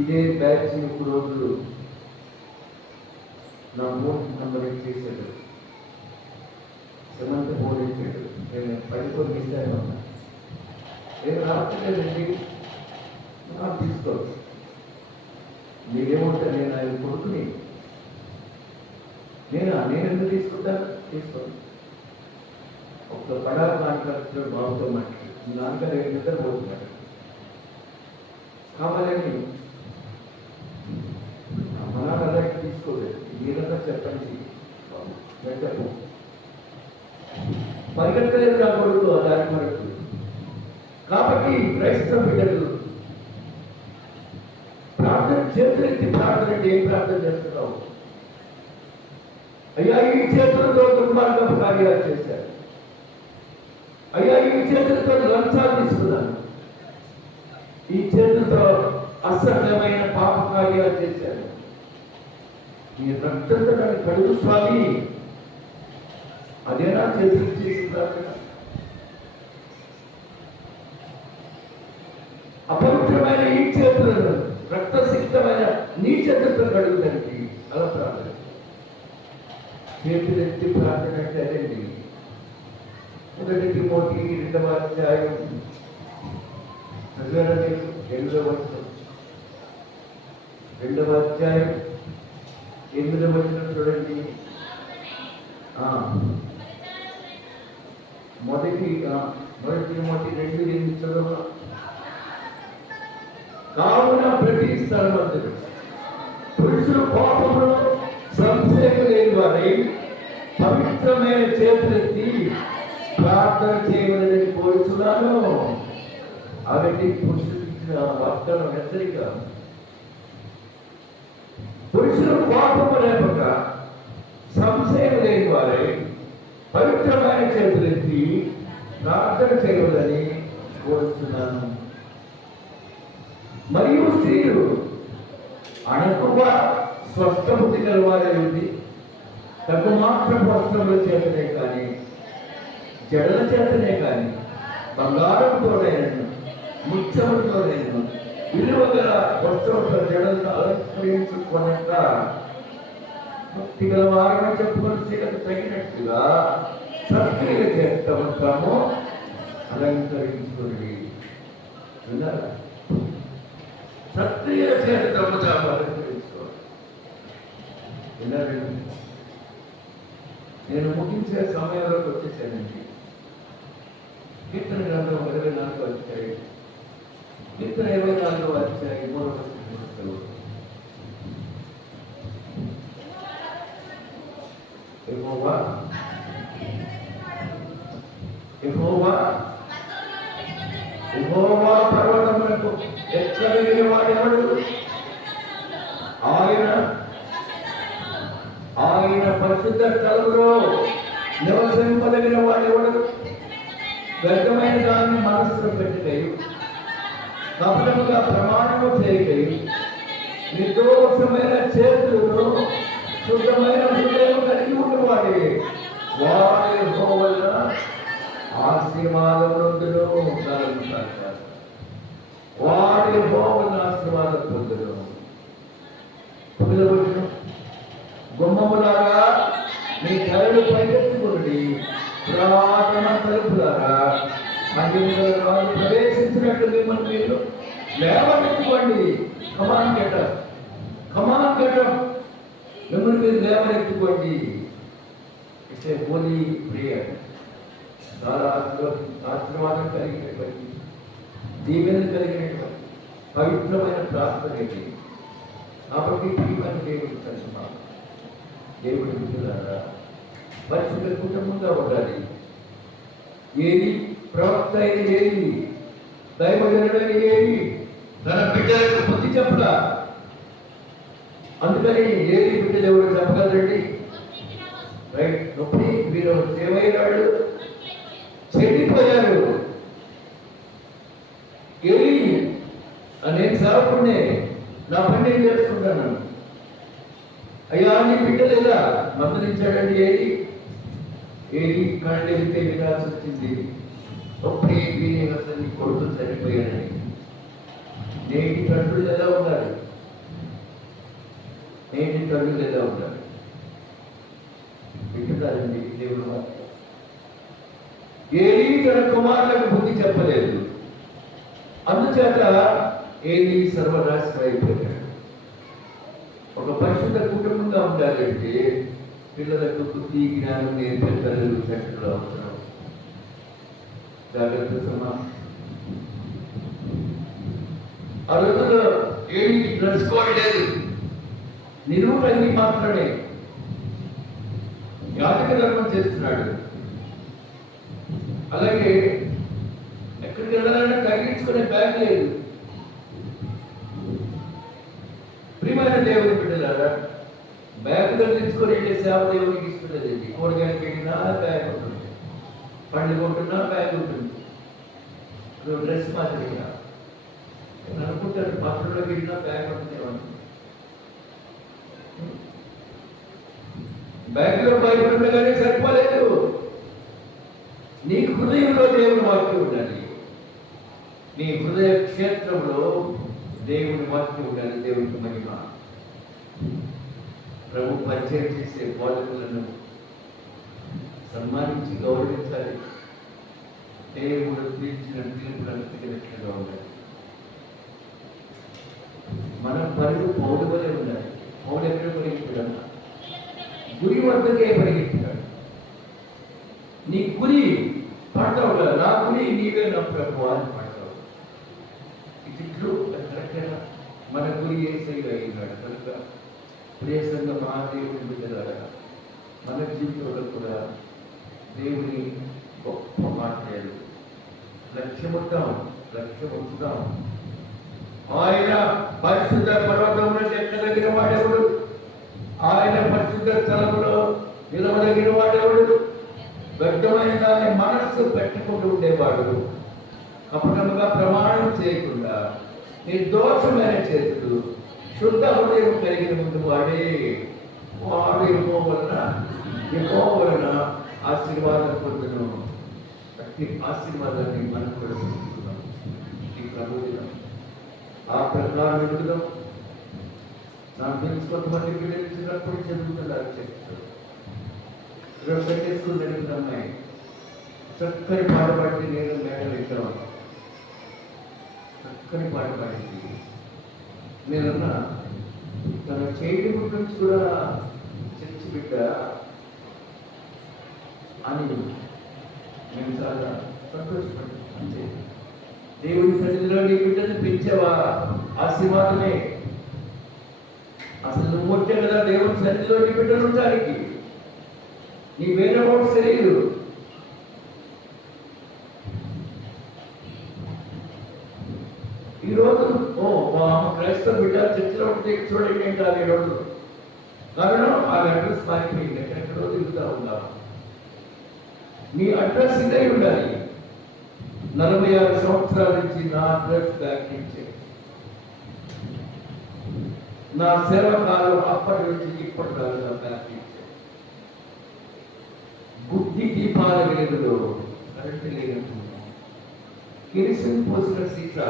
ఇదే బ్యాచ్ ఇప్పుడు రోజులు నా ఫోన్ నంబర్ చేశాడు. సెమంత ఫోన్ ఇచ్చాడు. నేను 10 కోట్లు ఇచ్చాను. నేను రావట్లేదండి, నాకు తీసుకోవచ్చు. మీరేమంటే నేను ఆయన కొడుకుని నేను ఎందుకు తీసుకుంటాను? తీసుకోను. ఒక బడా కాంట్రాక్టర్ బాబుతో మాట్లాడు, నాన్నగారు నిద్ర పోతున్నాడు కావాలని మన అలాంటి తీసుకోలేదు. మీరంతా చెప్పండి వెంటనే పరిగెత్తలేదు నా కొడుకు దాని వరకు. కాబట్టి క్రైస్తవ బిడ్డలు ప్రార్థన చేతులెత్తి ప్రార్థన అంటే ఏం ప్రార్థన చేస్తున్నావు? అయ్యా ఈ చేతులతో దుర్మార్గపు కార్యాలు చేశారు. అయ్యా ఈ చేతులతో లంచాలు తీసుకున్నాను. ఈ చేతులతో అసహ్యమైన పాప కార్యాలు చేశాను. ఈ రక్తంతో నన్ను కడుగు స్వామి. అదేనా చేతులు చేసిన అపవిత్రమైన ఈ చేతులను రక్తసిక్తమైన నీ చేతులతో కడుగుతానికి అలా ప్రార్థన. చేతులెత్తి ప్రార్థన అంటే అదేంటి? 1 తిమోతి 2వ అధ్యాయం 8వ వచనం 2వ అధ్యాయం 8వ వచనం చూడండి. మొదటి తిమోతి 2:8 చదువు. కావున ప్రతి స్థలమందు పురుషులు కోపంలో సంశయం లేని వారై పవిత్రమైన చేతులెత్తి ప్రార్థన చేయవలని కోరుచున్నాను. అవన్నీ పురుషులకు ఇచ్చిన వాగ్దానం హెచ్చరిక. పురుషులు కోపము లేపక సంశయం లేని వారై పవిత్రమైన చేతులెత్తి ప్రార్థన చేయవలని కోరుచున్నాను. మరియు స్త్రీలు అణకువ స్వస్థబుద్ధి కలవారే ఉంది. తగు మాత్రం వస్త్రముల చేతనే కానీ జడల చేతనే కానీ బంగారంతోనైనా ముత్యములతోనైనా విలువ గల వస్త్రముల జడలను అలంకరించుకొనక భక్తి గల వారని చెప్పుకొని స్త్రీలకు తగినట్టుగా సత్క్రియ చేస్తాము అలంకరించుకోండి. విన్నారా? సత్క్రియ చేస్తాము అలంకరించుకోవాలి. విన్నారండి? నేను ముగించే సమయంలోకి వచ్చేసానండి. కీర్తన గ్రంథం 24వ అధ్యాయం, కీర్తన 24వ అధ్యాయం 3వ వచనం. యెహోవా పర్వతములకు ఎక్కగలిగిన వాడెవడు? ఆయన పరిశుద్ధ స్థలములో నివసింపదగిన వాడెవడు? వ్యర్థమైన దాన్ని మనస్సులో పెట్టలేవు. కపటముగా ప్రమాణము చేయకై నిర్దోషమైన చేతులను శుద్ధమైన హృదయం కలిగి ఉన్నవాడే వారి వల్ల ఆశీర్వాదముందును కలుగుతారు. వారి వల్ల ఆశీర్వాదం పొందును. గుమ్మములారా మీ తలలు పైకెత్తుకుని పురాతన తలుపులారా మహిళలు ప్రవేశించినట్లు మిమ్మల్ని మీరు లేవనెత్తుకోండి. కమాన్ గెటప్ మిమ్మల్ని మీరు లేవనెత్తుకోండి. It's a holy prayer. చాలా ఆశీర్వాదం కలిగినటువంటి దీవెన కలిగినటువంటి పవిత్రమైన ప్రార్థన ఇది. కాబట్టి ప్రియమైన దేవుడి తరఫున దేవుడి బిడ్డలారా పరిశుద్ధ కుటుంబంగా ఉండాలి. ఏది ప్రవక్త అయిన ఏది దైవజనుడైన ఏది తన బిడ్డలకు బుద్ధి చెప్పడా. అందుకని ఏది బిడ్డలు ఎవరు చెప్పగలరండి? రైట్. నొప్పి మీరు సేవయ్యాడు చెడిపోయారు. ఏది నేను సేవకుడినే, నా పని నేను చేసుకుంటాను. అయ్యా నీ బిడ్డలేదా మందలించాడండి. ఏది కళ్ళు వెళ్తే వినాల్సి వచ్చింది. నొప్పి అసలు నీ కొడుకు చనిపోయానని. నేటి తండ్రులు ఎలా ఉండాలి? వింటున్నారండి దేవుడు వాక్యం. ఏలీ తన కుమారులకు బుద్ధి చెప్పలేదు. అందుచేత ఏలీ సర్వనాశనం అయిపోయాడు. ఒక పరిశుద్ధ కుటుంబంగా ఉండాలంటే పిల్లలకు బుద్ధి జ్ఞానం నేర్పే తల్లులు చక్కగా అవసరం. జాగ్రత్త సమా. ఆ రోజుల్లో ఏలీ డ్రెస్ కోడ్ లేదు, నిలువుటంగి మాత్రమే. యాజక ధర్మం చేస్తున్నాడు. అలాగే ఎక్కడికి వెళ్ళాలంటే తగ్గించుకునే బ్యాగ్ లేదు. ప్రియమైన దేవుని బిడ్డలారా, బ్యాగ్ తగ్గించుకొని వెళ్ళే సేవ దేవునికి ఇస్తున్నదండి. కూరగాయలు పెట్టినా బ్యాగ్ ఉంటుంది, పండ్లు కొంటున్నా బ్యాగ్ ఉంటుంది, డ్రెస్ మాదిరిగా అనుకుంటారు. పట్టణంలో వెళ్ళినా బ్యాగ్ ఉంటుంది. బ్యాగ్లో భయపడగానే సరిపోలేదు. నీ హృదయంలో దేవుని వాక్యం ఉండాలి. నీ హృదయ క్షేత్రంలో దేవుని వాక్యం ఉండాలి. దేవునికి మహిమ. ప్రభు పరిచయం చేసే బోధకులను సన్మానించి గౌరవించాలి. దేవుడు తీర్చిన తీర్పులను తగినట్లుగా ఉండాలి. మన పరుగు పౌరు వలె ఉండాలి. పౌరు ఎక్కడ పరిగెత్తాడన్నా గురి వద్దకే పరిగెత్తాడు. నీ గురి పడతావు కదా, నా గురి నీవే నా ప్రభు అని పడతావు. ఇట్లు కరెక్ట్గా మన గురి ఏసైగా అయినాడు కనుక ప్రియసంగా మహాదేవుని బిడ్డలారా మన జీవితంలో కూడా దేవుని గొప్ప మాట్లాడు. లక్ష్యం ఉంచుతాం. ఆయన పరిశుద్ధ పర్వతంలో ఎక్కదగిన వాడెవడు? ఆయన పరిశుద్ధ స్థలంలో నిలవదగిన వాడెవడు? వ్యక్తమైన దాన్ని మనస్సు పెట్టుకుంటూ ఉండేవాడు. కపటముగా ప్రమాణం చేయకుండా నిర్దోషమైన చేతులు శుద్ధ హృదయం కలిగిన ముందు వాడు ఎక్కువ వలన ఆశీర్వాదం పొందును. అట్టి ఆశీర్వాదాన్ని మనం కూడా పొందుతున్నాం. ఈ ప్రభుత్వం ఆ ప్రకారం ఎదుగుదాం. నాకు తెలిసి కొంతమంది పిల్లలు చిన్నప్పుడు చదువుతున్నారు. చెప్తారు పెట్టేసుకుని జరిగిన అమ్మాయి చక్కని పాట పాడింది. నేను మేడం ఇద్దాం చక్కని పాట పాడింది. నేనన్నా తన చేతి గురించి కూడా చర్చి బిడ్డ అని నేను చాలా సంతోషపడ్డాను. అంతే దేవుని సన్నిధిలో నీ బిడ్డను పెంచావా ఆశీర్వాదమే. అసలు నువ్వు ఉంటే కదా దేవుని సన్నిధిలో నీ బిడ్డలు ఉండడానికి. నీ వేరే వాడు తెలియదు. ఈరోజు క్రైస్తవ బిడ్డ చర్చలో ఉంటే చూడండి ఏంటారు ఈరోజు. కారణం ఆ అడ్రస్ మారిపోయింది. ఎక్కడెక్కడో తిరుగుతూ ఉన్నారు. నీ అడ్రస్ ఇదే ఉండాలి. 46 సంవత్సరాల నుంచి నా డ్రగ్స్ బ్యాకింగ్ చేసి నా సేవకాలం అప్పటి నుంచి ఇప్పటి దాకా బ్యాకింగ్ చేసి బుద్ధి దీపాల వెలుగులో కరెంటు లేనట్టున్నాం. కిరిసిన్ పోసిన సీసా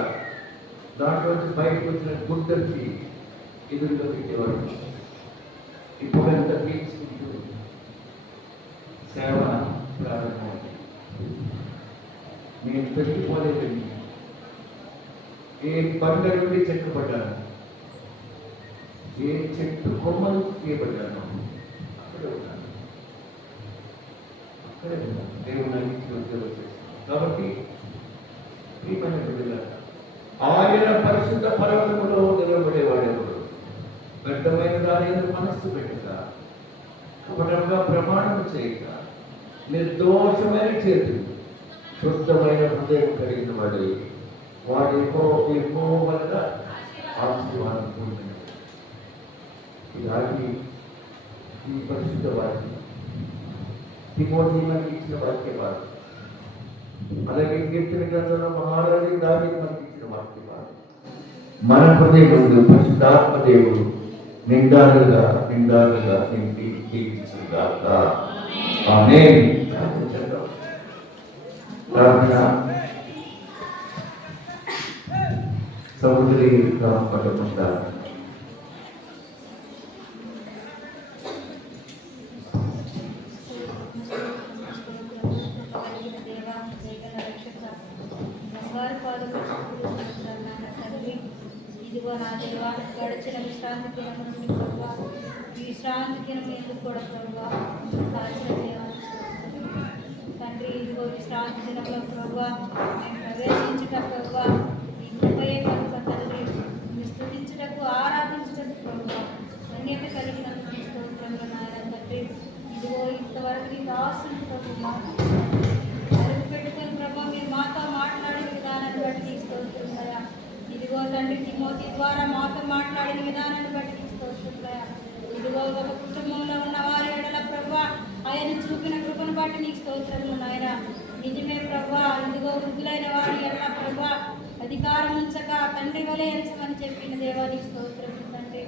దాంట్లో నుంచి బయటకు వచ్చిన గుడ్డకి ఎదురుగా పెట్టేవాడు. ఇప్పుడు ఎంత పీల్చుకుంటూ సేవ ప్రారంభమైంది. నేను తగ్గిపోలేదండి. ఏ బండ నుండి చెక్కబడ్డాను, ఏ చెట్టు కొమ్మలు తీయబడ్డాను, అక్కడే ఉన్నాను. దేవుడు అందించిన ఉద్యోగం చేస్తాను. కాబట్టి ప్రియమైన బిడ్డలారా, ఆయన పరిశుద్ధ పర్వతములో నిలబడేవాడెవడు? వ్యర్థమైన దాని మనస్సు పెట్టక, కపటంగా ప్రమాణం చేయక, నిర్దోషమైన చేతులు, శుద్ధమైన హృదయం కలిగిన వాడు వాడి ఎక్కువ వల్ల ఆశీర్వాదం పొందిన ఇలాంటి ఈ పరిశుద్ధ వాక్యం తిమోథీయులకు ఇచ్చిన వాక్యవాడు. అలాగే కీర్తన గ్రంథంలో మహారాజు దావీదు మనకి ఇచ్చిన వాక్యవాడు. మన హృదయములు పరిశుద్ధాత్మ దేవుడు నిండాలుగా నింపి జీవించుగాక. ఆమేన్. ప్రార్థన. సముద్రీ పట్టకుండా ఇదిగో నా దేవా, గడిచిన విశ్రాంతి దినం నుండి ప్రభావ, ఈ విశ్రాంతి దినం ఎందుకు కూడా ప్రభావ తండ్రి, ఇదిగో విశ్రాంతి దినంలో ప్రభావ మేము ప్రవేశించుట ప్రభావ ఈ కృపయే కనుక తండ్రి, స్తుతించుటకు ఆరాధించుటకు ప్రభావ ధన్యత కలిగినందుకు స్తోత్రములు నాయన తండ్రి. ఇదిగో ఇంతవరకు నీ దాసుని ప్రభావ అరుగు పెట్టుకుని ప్రభావ మీరు మాతో మాట్లాడిన విధానాన్ని బట్టి స్తోత్రములయ్యా. ఇదిగో తండ్రి, తిమోతి ద్వారా మాతో మాట్లాడిన విధానాన్ని బట్టి స్తోత్రములయ్యా. ఇదిగో ఒక కుటుంబంలో ఉన్న వారి ఎడల ప్రభా ఆయన చూపిన కృపను బట్టి నీకు స్తోత్రములు నాయన. నిజమే ప్రభా, ఇదిగో వృద్ధులైన వారి ఎడల ప్రభా అధికారం ఉంచక తండ్రి వలె ఎంచమని చెప్పిన దేవా నీకు స్తోత్రములు తండ్రి.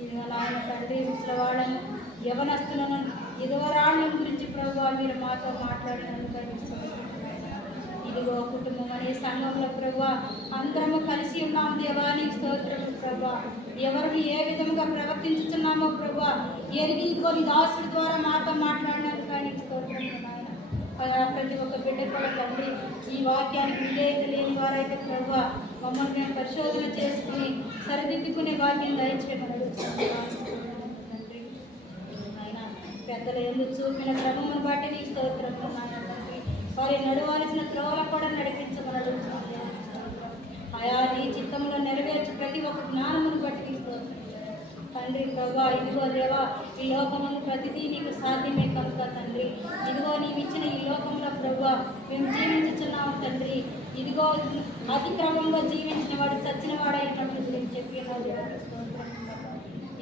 ఇదిగో నాయన తండ్రి, ముసలవాళ్ళను యవనస్తులను ఇదివరాళ్ళ గురించి ప్రభా మీరు మాతో మాట్లాడినందుకు నీకు స్తోత్రములు. ఇదిగో కుటుంబం అనే సంఘంలో ప్రభా అందరము కలిసి ఉన్నాం దేవా నీకు స్తోత్రములు ప్రభా. ఎవరిని ఏ విధంగా ప్రవర్తించుతున్నామో ప్రభా ఎరిగి ఇదిగో నీ దాసుడి ద్వారా మాతో మాట్లాడినందుకు నీకు స్తోత్రములు నాయన. ప్రతి ఒక్క బిడ్డ కూడా తండ్రి ఈ వాక్యానికి విధేయత లేని వారైతే ప్రభా మమ్మల్ని మేము పరిశోధన చేసుకుని సరిదిద్దుకునే భాగ్యం దయచేయమని తండ్రి. నాయన పెద్దల ఎందుకు చూపిన క్రమమును బట్టి నీకు స్తోత్రములు నాయన తండ్రి. వారి నడవాల్సిన త్రోవలు కూడా నడిపించమని అడుగుతున్నాను. ఆయా నీ చిత్తంలో నెరవేర్చి ప్రతి ఒక్క జ్ఞానమును బట్టి నీకు స్తోత్రములు తండ్రి ప్రభా. ఇదిగో దేవా, ఈ లోకమును ప్రతిదీ నీకు సాధ్యమే కనుక తండ్రి, ఇదిగో నీవు ఇచ్చిన ఈ లోకంలో ప్రభా మేము జీవించుచున్నాము తండ్రి. ఇదిగో అతిక్రమంలో జీవించిన వాడు చచ్చిన వాడైనట్లు నేను చెప్పినావు.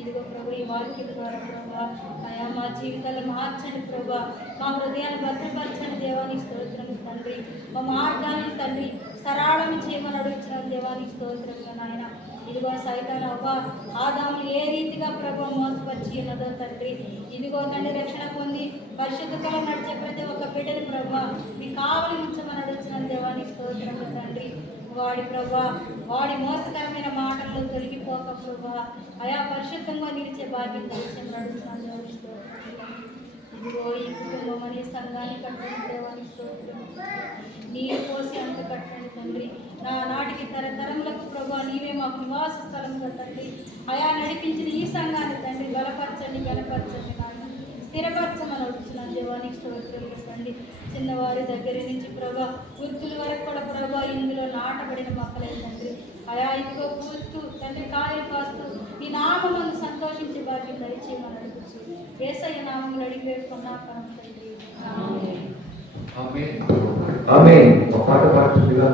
ఇదిగో ప్రభు ఈ వాక్యం ద్వారా ప్రభా ఆయా మా జీవితాలు మార్చండి ప్రభా, మా హృదయాన్ని భద్రపరచండి దేవానికి స్తోత్రము తండ్రి. మా మార్గాన్ని తండ్రి సరళం చేయమని అడుగుతున్న దేవానికి స్తోత్రంగా నాయన. ఇదిగో సైతాను అవ్వ ఆదాము ఏ రీతిగా ప్రభు మోసపరిచి ఉన్నదో తండ్రి, ఇదిగో తండ్రి రక్షణ పొంది పరిశుద్ధతలో నడిచే ప్రతి ఒక్క బిడ్డని ప్రభా మీ కావలి ఉంచమని అడుగుతున్న దేవానికి స్తోత్రంగా తండ్రి. వాడి ప్రభా వాడి మోసకరమైన మాటల్లో తొలగిపోక ప్రభా ఆయా పరిశుద్ధంగా నిలిచే భాగ్యం దర్శనం నడుస్తున్నాను దేవానికి స్తోత్రం. ఇదిగో ఈ కుటుంబం అనే సంఘాన్ని కట్టండి దేవానికి స్తోత్రం. నీరు పోసి అంత కట్టండి తండ్రి. నా నాటికి తరతరములకు ప్రభా నీవే మాకు నివాస స్థలంగా తండ్రి ఆయా నడిపించిన ఈ సంఘాన్ని తండ్రి బలపరచండి నాయన, స్థిరపరచమని అడుగుతున్నాను దేవానికి స్తోత్రం తండ్రి. చిన్నవారి దగ్గర నుంచి ప్రభా వృద్ధుల వరకు కూడా ప్రభా ఇందులో నాటబడిన మొక్కలే తండ్రి ఆయా ఇదిగో పూస్తూ తండ్రి కాయలు కాస్తూ నీ నామమును సంతోషించే భాగ్యం దయచేయమని అడుగుతూ యేసయ్య నామములు అడిగి వేడుకున్నాం తండ్రి. ఆమేన్. ఆమేన్. ఒక పాట పాడుతుందిగా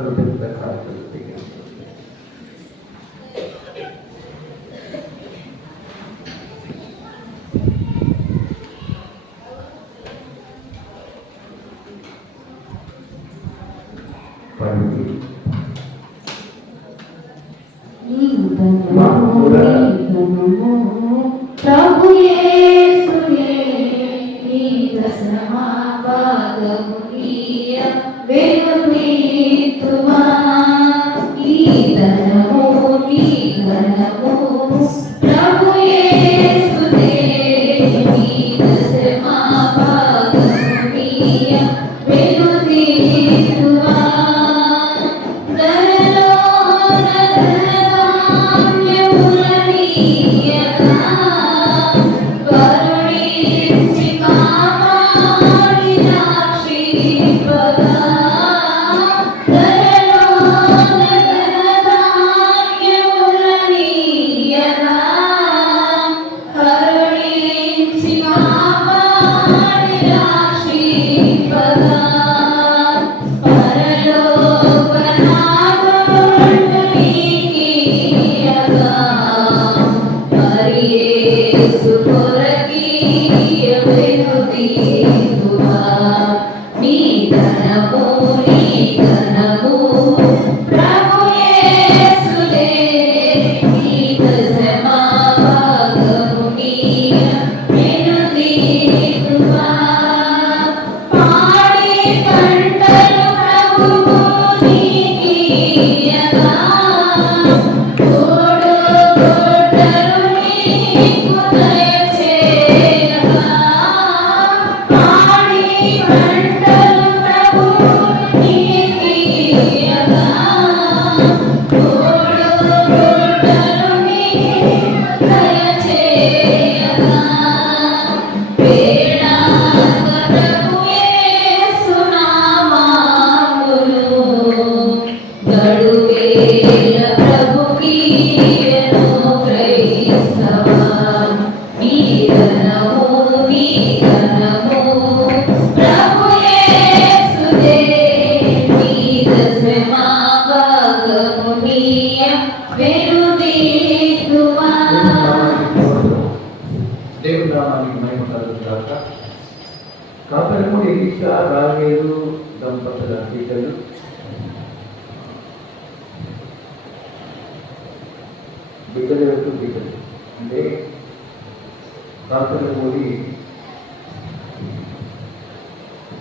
యేసు కొరకి వెనుదీయుదువా. నీ ధనము ప్రభు యేసులే. నీ దశమా భాగము నీయ వెనుదీయుదువా. పాడి పంటలు ప్రభువు నీకియ్యగా. తోడు తోటలు నీకు దయచేయగా. పాడి పంటలు ప్రభువు నీకియ్యగా. తోడు తోటలు నీకు దయచేయగా. వేడాంగ ప్రభు యేసు నామములు. గడువేల ప్రభుకీయను క్రైస్తవా. నీ ధనము ప్రభు యేసుదే. నీ దశమా భాగము నీయ వెనుదీయుదువా. దేవుని నామానికి మహిమ కలుగుగాక. కాపరమూడి ఎలీషా రాగేలు దంపతుల బిడ్డలు బిడ్డలు అంటే కాపరమూడి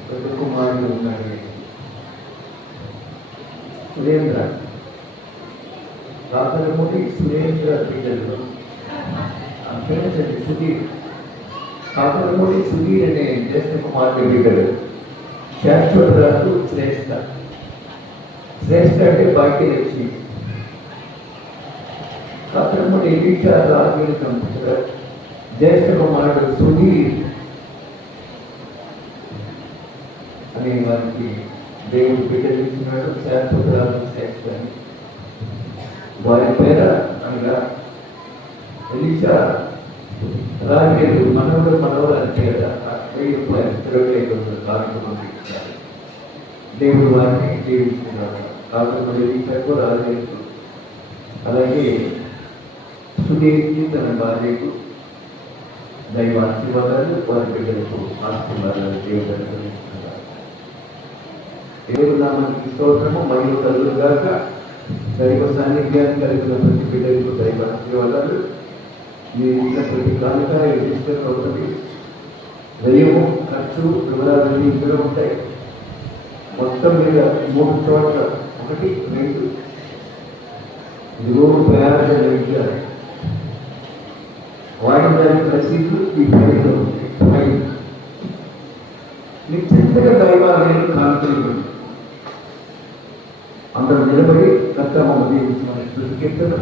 పెద్ద కుమారుడు ఉన్నాడు సురేంద్ర. కాపరమూడి సురేంద్ర బిడ్డలు సుధీర్. కాపరమూడి సుధీర్ అనే జ్యేష్ఠ కుమారుడి బిడ్డలు శాశ్వతరాజు శ్రేష్ఠ. శ్రేష్ఠ అంటే భాగ్యలక్ష్మి. కాపరమూడి ఎలీషా రాగేలు దంపతుల జ్యేష్ఠ కుమారుడు సుధీర్ అనే వారికి దేవుడు బిడ్డలు ఇచ్చినాడు. శాశ్వతరాజు శ్రేష్ఠ అని వారి పేర అనగా ఎలీషా రాగేలు మనవరు అంటే కదా 1000 రూపాయలు 25 కార్యక్రమం ఇచ్చారు. దేవుడు వారిని జీవిస్తున్నారు. కాకపోతే ఎలీషాకు రాగేలు అలాగే సుధీర్కి తన భార్యకు దైవ ఆశీర్వాదాలు, వారి బిడ్డలకు ఆశీర్వాదాలు దేవుడు అనుగ్రహిస్తున్నారు. దేవుడు నామానికి స్తోత్రము మరియు కలుగుగాక. దైవ సాన్నిధ్యాన్ని కలిగిన ప్రతి బిడ్డలకు దైవ ఆశీర్వాదాలు. మీరు ఇచ్చిన ప్రతి కానుక రిజిస్టర్ అవుతుంది. వ్యయము ఖర్చు వివరాలన్నీ ఇక్కడ ఉంటాయి. మొత్తం మీద 3 చోట్ల 1, 2 ఇదిగో ప్రయాణాలు ఇచ్చారు. వాయిదానికి రసీదు ఈ పైలో ఉంటాయి. నిశ్చితంగా దైవాలయాలు కానుకలు అందరూ నిలబడి కర్తమ్మ దీవించిన స్తుతి కీర్తన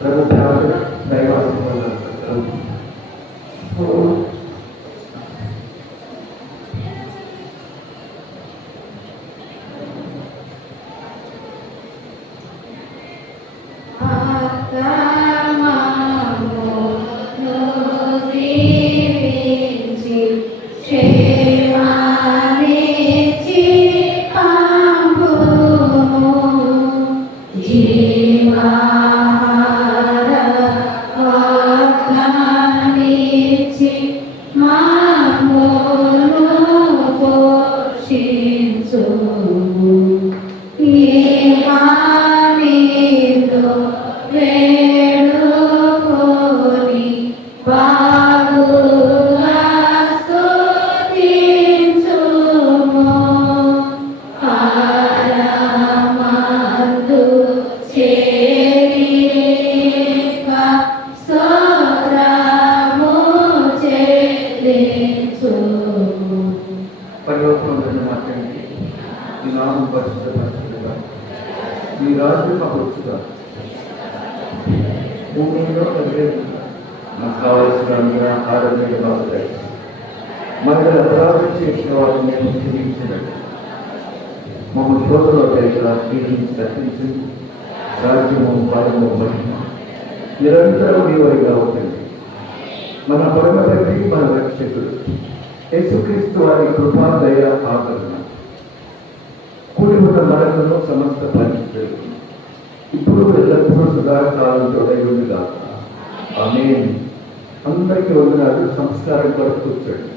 ప్రభు ప్రార్థన దైవాశీర్వాదాలు. మీ రాజ్యం అపరుచుగా భూమిలో నాకు కావాల్సిన ఆరోగ్య బాగుతాయి. మన అపరాధం చేసిన వారిని నేను క్షమించినట్టు మమ్మల్ని శోధలో తప్పించింది. రాజ్యము పాలము మహిమ నిరంతరం నీవరిగా ఉంటుంది. మన పరమ తండ్రి మన రక్షకుడు యేసుక్రీస్తు వారి కృపా దయ ఆదరణ కూడి ఉన్న మనకును సమస్త పరిస్థితులు ఇప్పుడు ఎల్లప్పుడూ సదాకాలంతో ఉందిగా. ఆమేన్. అందరికీ వందనాలు. సంస్కారం కొరకు కూర్చోండి.